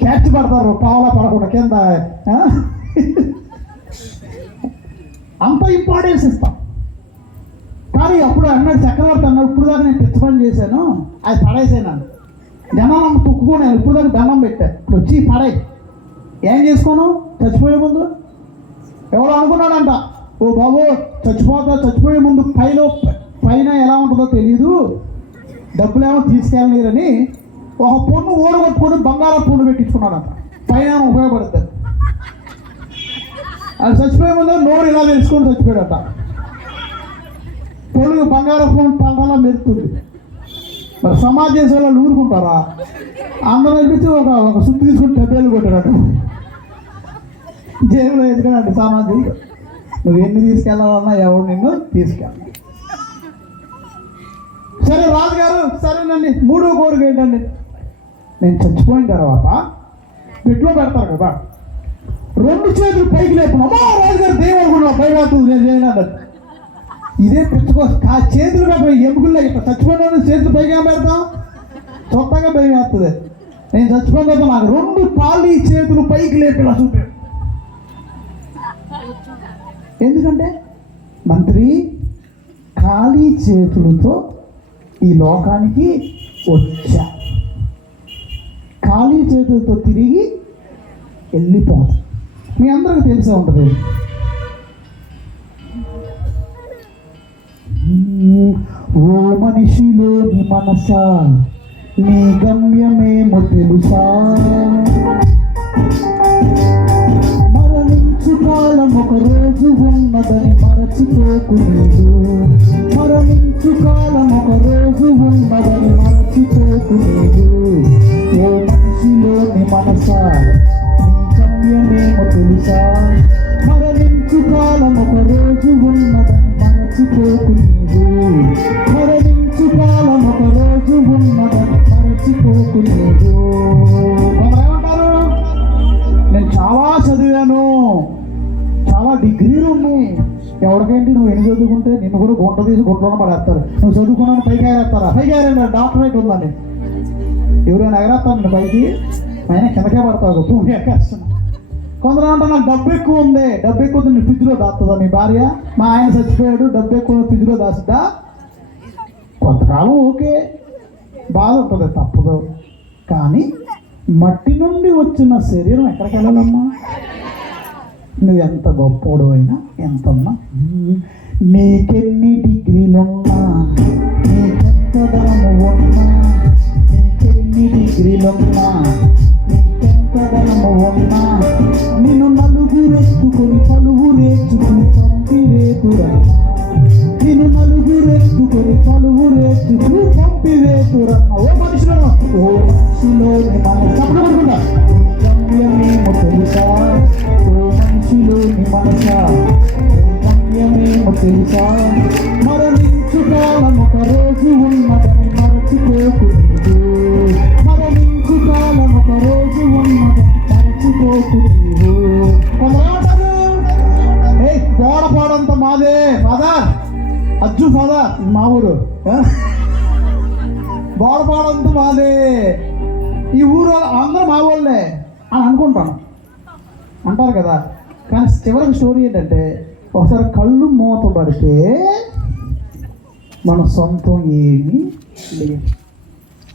క్యాచ్ పడతారు పావులా పడకుండా కింద. అంత ఇంపార్టెన్స్ ఇస్తాం. కానీ అప్పుడు అన్నాడు చక్రవర్తి అన్నాడు, ఇప్పుడు దాకా నేను పిచ్చ పని చేశాను, అది పడేసాను. జనాలమ్మ తొక్కుకోను, ఇప్పుడు దాకా దండం పెట్టాను, ఇప్పుడు వచ్చి పడాయి. ఏం చేసుకోను? చచ్చిపోయే ముందు ఎవడో అనుకున్నాడంట, ఓ బాబు చచ్చిపోయే ముందు పైన ఎలా ఉంటుందో తెలియదు, డబ్బులేమో తీసుకెళ్ళనీరని ఒక పొన్ను ఓడగొట్టుకొని బంగారం పొన్ను పెట్టించుకున్నాడంట, పైన ఉపయోగపడుతుంది. అది చచ్చిపోయే ముందు నోరు ఇలా తెలుసుకొని చచ్చిపోయాడట. పొడుగు బంగారం పొన్ను తలలా మెరుతుంది. మరి సమాజ దేశంలో ఊరుకుంటారా? అందరూ అనిపించి ఒక సుత్తి తీసుకుని డబ్బేలు కొట్టారట, జైలులో ఎదుగునండి సమాజం. నువ్వు ఎన్ని తీసుకెళ్ళాలన్నా ఎవడు నిన్ను తీసుకెళ్ళ. సరే రాజుగారు, సరేనండి, మూడో కోరిక ఏంటండి? నేను చచ్చిపోయిన తర్వాత పెట్టులో పెడతారు కదా, రెండు చేతులు పైకి లేకుండా అమ్మా రాజుగారు దేవుడు కూడా భయపడుతుంది నేను చేయను అన్నది. ఇదే పెట్టుకో చేతులు ఎముకల్లో ఇట్లా చచ్చిపోయిన చేతులు పైగా పెడతాం చొత్తగా భయం వేస్తుంది. నేను చచ్చిపోయిన తర్వాత నాకు రెండు కాళ్ళు ఈ చేతులు పైకి లేపి చూపాడు. ఎందుకంటే మంత్రి ఖాళీ చేతులతో ఈ లోకానికి వచ్చా, ఖాళీ చేతులతో తిరిగి వెళ్ళిపోతాం. మీ అందరికీ తెలిసే ఉంటుంది. ఓ మనిషిలోని మనసా నీ గమ్యమేమో తెలుసా, మరణించు కాలం ఒక రోజు ఉన్నదని మరచిపోకు నీవు, మరణించు కాలం ఒక రోజు ఉన్నదని మరచిపోకు నీవు. ఓ మనిషిలోని మనసా నీ గమ్యమేమో తెలుసా, మరణించు కాలం ఒక రోజు ఉన్నదని మరచిపోకు నీవు, మరణించు కాలం ఒక రోజు ఉన్నదని మరచిపోకు నీవు. ఏమంటారు? నేను చాలా చదివాను, చాలా డిగ్రీలు ఉన్నాయి. ఎవరికేంటి నువ్వు ఎన్ని చదువుకుంటే నిన్ను కూడా గుంట తీసి గుంటలో పడేస్తారు. నువ్వు చదువుకున్నాను పైకి ఎగరేస్తారా? పైకి ఎగరండి, డాక్టరేట్ ఉందండి. ఎవరైనా ఎగరేస్తాను పైకి, అయినా కిందకే పడతావు భూమి ఎక్కేస్తున్నా. కొందరు అంటే నాకు డబ్బు ఎక్కువ ఉంది, డబ్బు ఎక్కువ ఉంది, నీ ఫ్రిడ్జ్లో దాస్తుందా మీ భార్య? మా ఆయన చచ్చిపోయాడు, డబ్బు ఎక్కువ ఫ్రిడ్జ్లో దాస్తుందా? కొంతకాలం ఓకే, బాధ ఉంటుంది, తప్పదు. కానీ మట్టి నుండి వచ్చిన శరీరం ఎక్కడికి వెళ్ళాలమ్మా? నువ్వు ఎంత గొప్పోడు అయినా ఎంతన్నా, నీకెన్ని డిగ్రీలున్నా, నీకెంత ధనము ఉన్నా, నీకెన్ని డిగ్రీలున్నా, నీకెంత ధనము ఉన్నా, నిన్ను నలుగురెత్తుకొని పలువురేచుకుని పంపివేతురన్నా, నిన్ను నలుగురెత్తుకొని పలువురేచుకుని పంపివేతురన్నా. ఓ మనుషులను, ఓ మనిషిలోని మనసా గమ్యమేమో తెలుసా, ఓ మనిషిలోని మనసా గమ్యమేమో తెలుసా, మరణించు కాలం ఒక రోజు ఉన్నదని మరచిపోకు నీవు, మరణించు కాలం ఒక రోజు ఉన్నదని మరచిపోకు నీవు. కొందరేమంటారు? ఏ గోడపాడంత మాదే ఫాదర్, అజ్జు ఫాదర్ మా ఊరు, గోడపాడంత మాదే, ఈ ఊరు అందరూ మా వాళ్ళే అని అనుకుంటాను, అంటారు కదా. కానీ చివరికి స్టోరీ ఏంటంటే ఒకసారి కళ్ళు మూతపడితే మన సొంతం ఏమీ లేదు.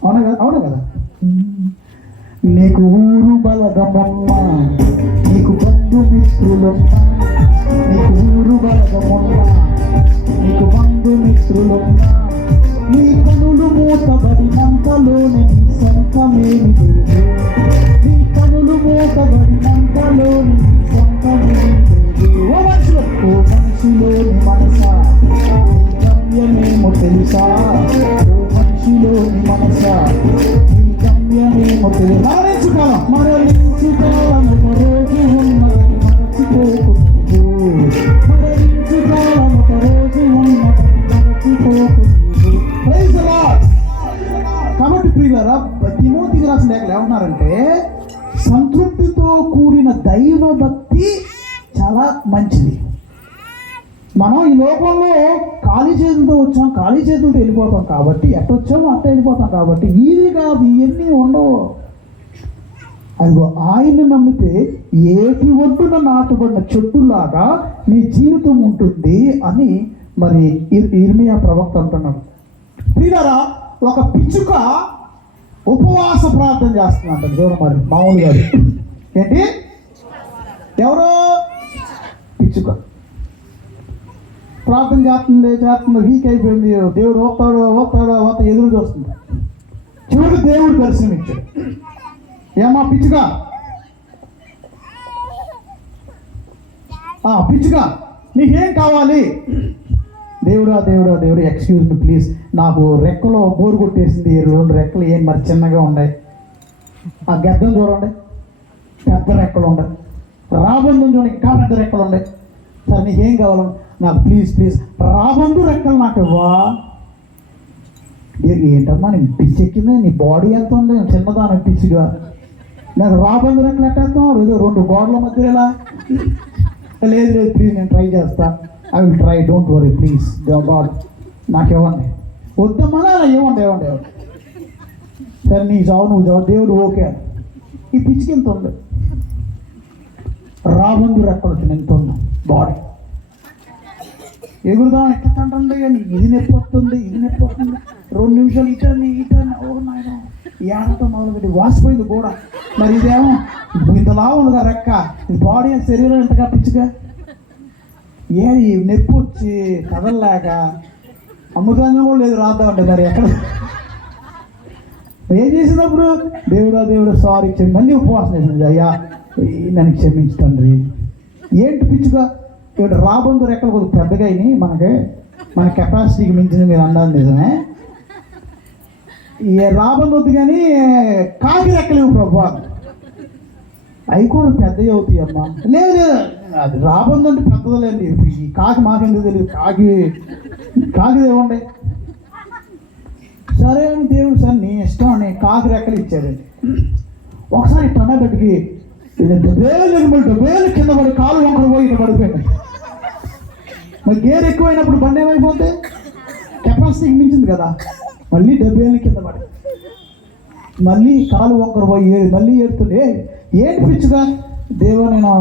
అవునా కదా? అవునా కదా? నీకు ఊరు బలగమన్నా, నీకు బంధుమిత్రులున్నా, నీకు ఊరు బలగమన్నా, నీకు బంధుమిత్రులున్నా, నీ కనులు మూతబడినంతలోనే నీ సొంతమేమి లేదు, నీ కనులు మూతబడినంతలోనే నీ సొంతమేమి లేదు. ఓ మనిషిలోని మనసా నీ గమ్యమేమో తెలుసా, ఓ మనిషిలోని మనసా నీ గమ్యమేమో తెలుసా. మరణించు కాలం, మరణించు కాలం ఒక రోజు ఉన్నదని మరచిపోకు నీవు, మరణించు కాలం ఒక రోజు ఉన్నదని మరచిపోకు నీవు. Praise the lord. కాబట్టి ప్రియులారా, తిమోతికి రాసిన లేఖలు ఏమన్నారంటే సంతృప్తితో కూడిన దైవ భక్తి చాలా మంచిది. మనం ఈ లోకంలో ఖాళీ చేతులతో వచ్చాం, ఖాళీ చేతులతో వెళ్ళిపోతాం కాబట్టి, ఎట్టొచ్చామో అట్ట వెళ్ళిపోతాం కాబట్టి ఇది కాదు, ఇవన్నీ ఉండవు. అదిగో ఆయన్ని నమ్మితే ఏటి ఒడ్డున నాటబడిన చెట్టులాగా నీ జీవితం ఉంటుంది అని మరి ఇర్మియా ప్రవక్త అంటున్నాడు. ప్రియులారా, ఒక పిచ్చుక ఉపవాస ప్రార్థన చేస్తున్నట్టు దూరం, మరి మామూలు గారు ఏంటి, ఎవరో పిచ్చుక ప్రార్థన చేస్తుంది, వీక్ అయిపోయింది, దేవుడు వస్తాడో ఎదురు చూస్తుంది. చివరికి దేవుడు దర్శనం ఇచ్చాడు. ఏమా పిచ్చుక, పిచ్చుక నీకేం కావాలి? దేవుడు ఎక్స్క్యూజ్ మీ ప్లీజ్, నాకు రెక్కలో బోరు కొట్టేసింది, 2 రెక్కలు ఏం మరి చిన్నగా ఉన్నాయి, ఆ గద్దం చూడండి పెద్ద రెక్కలు ఉన్నాయి, రాబంధం చూడండి ఇంకా పెద్ద రెక్కలు ఉన్నాయి, సార్ నీకేం కావాలి? నాకు ప్లీజ్ రాబందు రెక్కలు నాకు ఇవ్వా. ఏంటమ్మా నీ పిచ్చి ఎక్కింది, నీ బాడీ ఎంత ఉంది, చిన్నదాని పిచ్చిగా నాకు రాబందు రెక్కలు ఎట్టేస్తాం, ఏదో రెండు గోడల మధ్య ఇలా. లేదు లేదు ప్లీజ్ నేను ట్రై చేస్తా, I will try, don't worry please God నాకు ఇవ్వండి. వద్దమ్మా ఇవ్వండి ఇవ్వండి ఇవ్వండి. సరే నీ చావు నువ్వు చావు, దేవుడు ఓకే. ఈ పిచ్చికి ఎంత ఉంది, రాబందు రెక్కలు వచ్చింది ఎంత ఉంది బాడీ. ఎగురుదాం ఎట్లా కంటే కానీ ఇది నొప్పి వస్తుంది, ఇది నొప్పి వస్తుంది. 2 నిమిషాలు ఇటని ఓ నాయన ఏడంతో మొదలుపెట్టి వాసిపోయింది కూడా. మరి ఇదేమో ఇంతలా ఉందిగా రెక్క, ఇది బాడీ శరీరం ఎంతగా పిచ్చిగా. ఈ నొప్పి వచ్చి కదలలేక అమృతాంజం కూడా లేదు రాద్దామంటే మరి ఎక్కడ ఏం చేసినప్పుడు దేవుడా సారీ క్షమి, మళ్ళీ ఉపవాసం చేసింది. అయ్యా నన్ను క్షమించు తండ్రి. ఏంటి పిచ్చిగా ఇక్కడ రాబందు రెక్కలు కొద్దిగా పెద్దగా అయినాయి, మన కెపాసిటీకి మించింది మీరు అన్నది నిజమే. ఏ రాబందు వద్దు కానీ కాకి రెక్కలు ప్రభా, అవి కూడా పెద్దవి అవుతాయి అమ్మా. లేదు అది రాబందు అంటే పెద్దలేండి, ఈ కాకి మాకెందుకు తెలియదు, కాకి ఇవ్వండి. సరే అని దేవుడు సార్ నీ ఇష్టం అని కాకి రెక్కలు ఇచ్చాడండి. ఒకసారి టన్నగడ్డికి వేలు కింద పడి కాలు వంకర పోయి ఇక్కడ పడిపోయింది. మరి గేర్ ఎక్కువైనప్పుడు బండి ఏమైపోతే కెపాసిటీకి మించింది కదా, మళ్ళీ 70 కింద పడి మళ్ళీ కాలు వంకర పోయి మళ్ళీ ఏడుతుండే. ఏంటి పిచ్చుగా దేవా నేను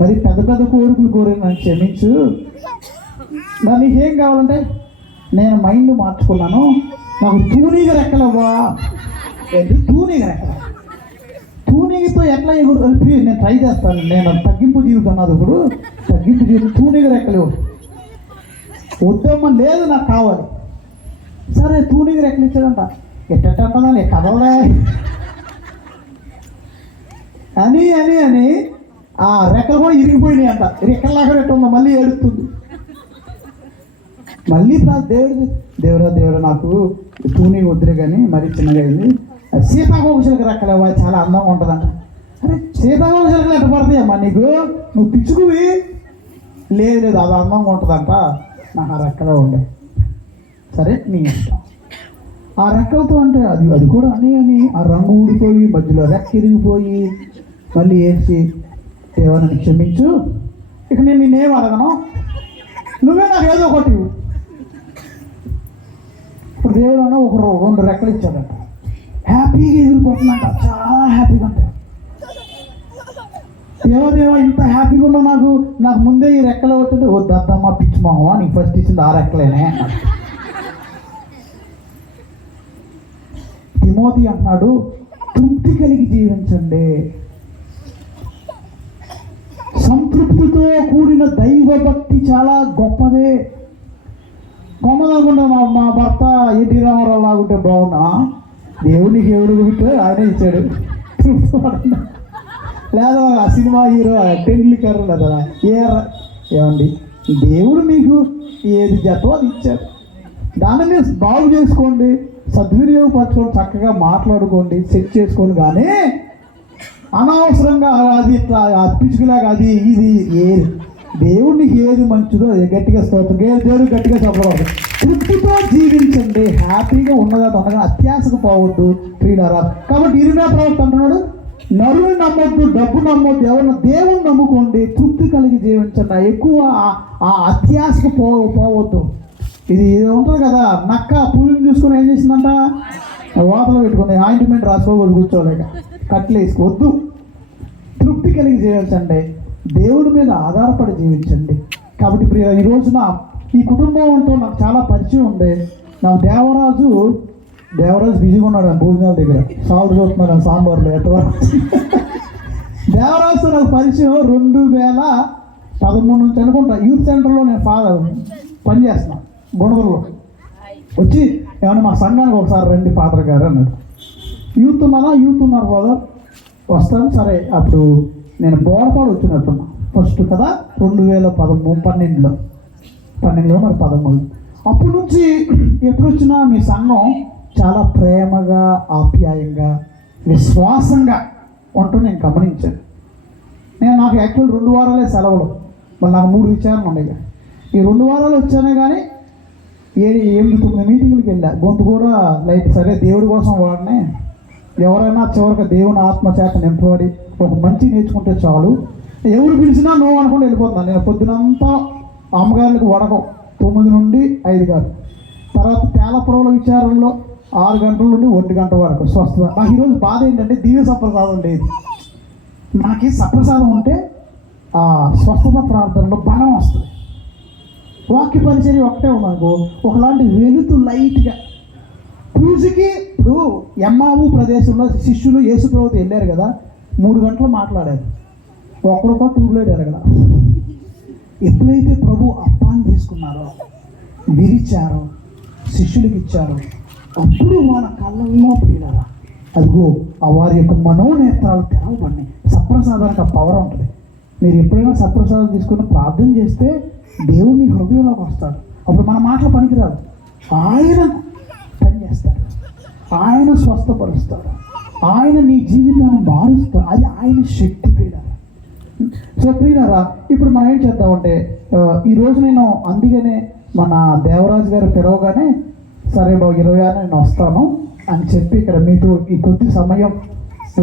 మరి పెద్ద కోరికలు కోరి నన్ను క్షమించు, నీకు ఏం కావాలంటే నేను మైండ్ మార్చుకున్నాను, నాకు తూనీగ రెక్కలవ్వా. ఏంటి తూనీగ రెక్కల? తూనీగతో ఎట్లా ఎగురు నేను ట్రై చేస్తాను, నేను తగ్గింపు జీవితం అన్నది ఇప్పుడు తగ్గింపు జీవితం. తూనీగ రెక్కలు వద్దమ్మా, లేదు నాకు కావాలి. సరే తూనీగ రెక్కలు ఇచ్చాడంట. ఎట్టంటుందని కదలలే అని అని అని ఆ రెక్కలు కూడా ఇరిగిపోయినాయి అంట. రెక్కల్లాగా ఎట్టుందో మళ్ళీ ఏడుస్తుంది. మళ్ళీ దేవుడా నాకు తూనీగ వద్దులే కానీ మరీ చిన్నగా అయింది, సీతాకోకచిలక రెక్కలేవా చాలా అందంగా ఉంటుందంట. అరే సీతాకోకచిలకలు ఎట్ట పడతాయమ్మా నీకు, నువ్వు పిచ్చుకువి. లేదు అది అందంగా ఉంటుందంట, నాకు ఆ రెక్కలో ఉండే. సరే నీ ఇష్టం. ఆ రెక్కలతో అంటే అది కూడా అని ఆ రంగు ఊడిపోయి మధ్యలో రెక్క ఇరిగిపోయి మళ్ళీ ఏడ్చి దేవాన్ని క్షమించు, ఇక నేను నేనేం అడగను, నువ్వే నాకు ఏదో ఒకటి. ఇప్పుడు దేవుడు అన్న ఒక 2 రెక్కలు ఇచ్చాడట. హ్యాపీగా ఎగిరిపోతుందంట, చాలా హ్యాపీగా ఉంటాయి. దేవదేవ ఇంత హ్యాపీగా ఉన్నా నాకు ముందే ఈ రెక్కలు వచ్చింటే వద్దమ్మా పిచ్చి మొహమా, నీకు ఫస్ట్ ఇచ్చింది ఆ రెక్కలేనే. తిమోతి అన్నాడు తృప్తి కలిగి జీవించండి, సంతృప్తితో కూడిన దైవభక్తి చాలా గొప్పదే. కొమ్మదనుకుంటా మా భర్త ఎన్టీ రామారావు లాగుంటే బాగున్నా, దేవునికి ఎవడు ఉంటే ఆయనే ఇచ్చాడు. లేదా ఆ సినిమా హీరో టెండ్లీకర్ లేదా ఏమండి, దేవుడు మీకు ఏది జతో అది ఇచ్చారు, దాన్ని మీరు బాగు చేసుకోండి, సద్వినియోగపరచుకోండి, చక్కగా మాట్లాడుకోండి, సెట్ చేసుకోండి. కానీ అనవసరంగా అది ఇట్లా పిచ్చుకులాగా అది ఇది ఏది దేవుడికి ఏది మంచిదో గట్టిగా స్తోత్రం, దేవుడు గట్టిగా చెప్పకూడదు. తృప్తితో జీవించండి, హ్యాపీగా ఉన్నదా ఉండగా అత్యాశకు పోవద్దు ప్రియులారా. కాబట్టి ఇరుగా ప్రవక్త అంటున్నాడు, నరుని నమ్మొద్దు, డబ్బు నమ్మొద్దు, ఎవరిని దేవుని నమ్ముకోండి, తృప్తి కలిగి జీవించండి, ఎక్కువ ఆ అత్యాశకు పోవద్దు. ఇది ఉంటుంది కదా, నక్క పులిని చూసుకొని ఏం చేసిందంట, వాతలు పెట్టుకుంది, ఆయింట్మెంట్ రాసుకోవాలి కూర్చోలేక, కట్లు వేసుకోవద్దు. తృప్తి కలిగి జీవించండి, దేవుడి మీద ఆధారపడి జీవించండి. కాబట్టి ప్రియ ఈ రోజున ఈ కుటుంబంతో నాకు చాలా పరిచయం ఉంది. నాకు దేవరాజు బిజీగా ఉన్నాడు భోజనాల దగ్గర, సాల్ట్ చూస్తున్నాడు సాంబార్లో ఎంతవరకు. దేవరాజుతో నాకు పరిచయం 2013 నుంచి అనుకుంటా. యూత్ సెంటర్లో నేను పనిచేస్తున్నాను గుణదల్లో. వచ్చి ఏమన్నా మా సంఘానికి ఒకసారి రండి పాత్ర గారు అన్నాడు. యూత్ ఉన్నారు ఫాదర్, వస్తాను. సరే అప్పుడు నేను బోడపాడు వచ్చినట్టున్నా ఫస్ట్ కదా, 2012లో మరి 13. అప్పటి నుంచి ఎప్పుడు వచ్చినా మీ సంఘం చాలా ప్రేమగా, ఆప్యాయంగా, విశ్వాసంగా ఉంటూ నేను గమనించాను. నాకు యాక్చువల్ 2 వారాలే సెలవులు, మళ్ళీ నాకు 3 విచారణలు ఉన్నాయి. ఈ 2 వారాలు వచ్చానే కానీ 7-8 మీటింగ్లకు వెళ్ళా. గొంతు కూడా లైట్ సరే దేవుడి కోసం వాడినే ఎవరైనా చివరికి దేవుని ఆత్మ చేత నింపబడి ఒక మంచి నేర్చుకుంటే చాలు. ఎవరు పిలిచినా నువ్వు అనుకుంటూ వెళ్ళిపోతున్నాను. నేను పొద్దునంతా అమ్మగారులకు వడకం 9 నుండి 5 కాదు, తర్వాత తేలపడవల విచారంలో 6 గంటల నుండి 1 గంట వరకు స్వస్థత. నాకు ఈరోజు బాధ ఏంటంటే దివ్య సప్రసాదం లేదు. మనకి సప్రసాదం ఉంటే ఆ స్వస్థత ప్రార్థనలో బలం వస్తుంది. వాక్య పరిచర్య ఒకటే ఉందనుకో, ఒకలాంటి వెలుతు లైట్గా పూజకి. ఇప్పుడు ఎమ్మావు ప్రదేశంలో శిష్యులు యేసు ప్రభువుతో వెళ్ళారు కదా, 3 గంటలు మాట్లాడారు. ఒక్కడొక్క ట్యూబ్లైట్ ఎరగల. ఎప్పుడైతే ప్రభు అప్పాన్ని తీసుకున్నారో, విరిచారో, శిష్యులకి ఇచ్చారో, అప్పుడు వాళ్ళ కళ్ళల్లో ప్రియులారా అదిగో ఆ వారి యొక్క మనోనేత్రాలు తెరవబడినాయి. సప్రసాదానికి ఆ పవర్ ఉంటుంది. మీరు ఎప్పుడైనా సప్రసాదం తీసుకుని ప్రార్థన చేస్తే దేవుని హృదయంలోకి వస్తాడు. అప్పుడు మన మాటలు పనికిరాదు. ఆయన పని చేస్తాడు, ఆయన స్వస్థపరుస్తాడు, ఆయన నీ జీవితాన్ని మారుస్తాడు. అది ఆయన శక్తి ప్రియులారా. సో ప్రియులారా, ఇప్పుడు మనం ఏం చేద్దామంటే ఈరోజు నేను అందుకనే మన దేవరాజు గారు పిలవగానే సరే బాబు 26 నేను వస్తాను అని చెప్పి ఇక్కడ మీతో ఈ కొద్ది సమయం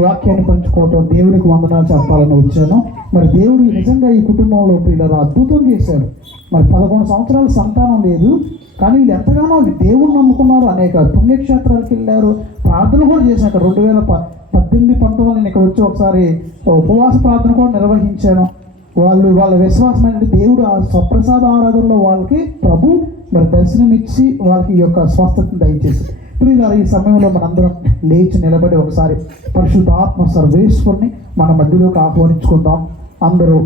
వాక్యాన్ని పంచుకోవటం, దేవుడికి వందనాలు చెప్పాలని వచ్చాను. మరి దేవుడు నిజంగా ఈ కుటుంబంలో ప్రియులారా అద్భుతం చేశాడు. మరి 11 సంవత్సరాల సంతానం లేదు, కానీ వీళ్ళు ఎంతగానో దేవుణ్ణి నమ్ముకున్నారు. అనేక పుణ్యక్షేత్రాలకు వెళ్ళారు, ప్రార్థన కూడా చేశాక 2018-19 నేను ఇక్కడ వచ్చి ఒకసారి ఉపవాస ప్రార్థన కూడా నిర్వహించాను. వాళ్ళ విశ్వాసం ఏంటంటే దేవుడు ఆ స్వప్రసాద ఆరాధనలో వాళ్ళకి ప్రభు మరి దర్శనమిచ్చి వాళ్ళకి ఈ యొక్క స్వస్థతను దయచేసి. ప్రియులారా, ఈ సమయంలో మనందరం లేచి నిలబడి ఒకసారి పరిశుద్ధాత్మ సర్వేశ్వరుని మన మధ్యలోకి ఆహ్వానించుకుందాం. అందరూ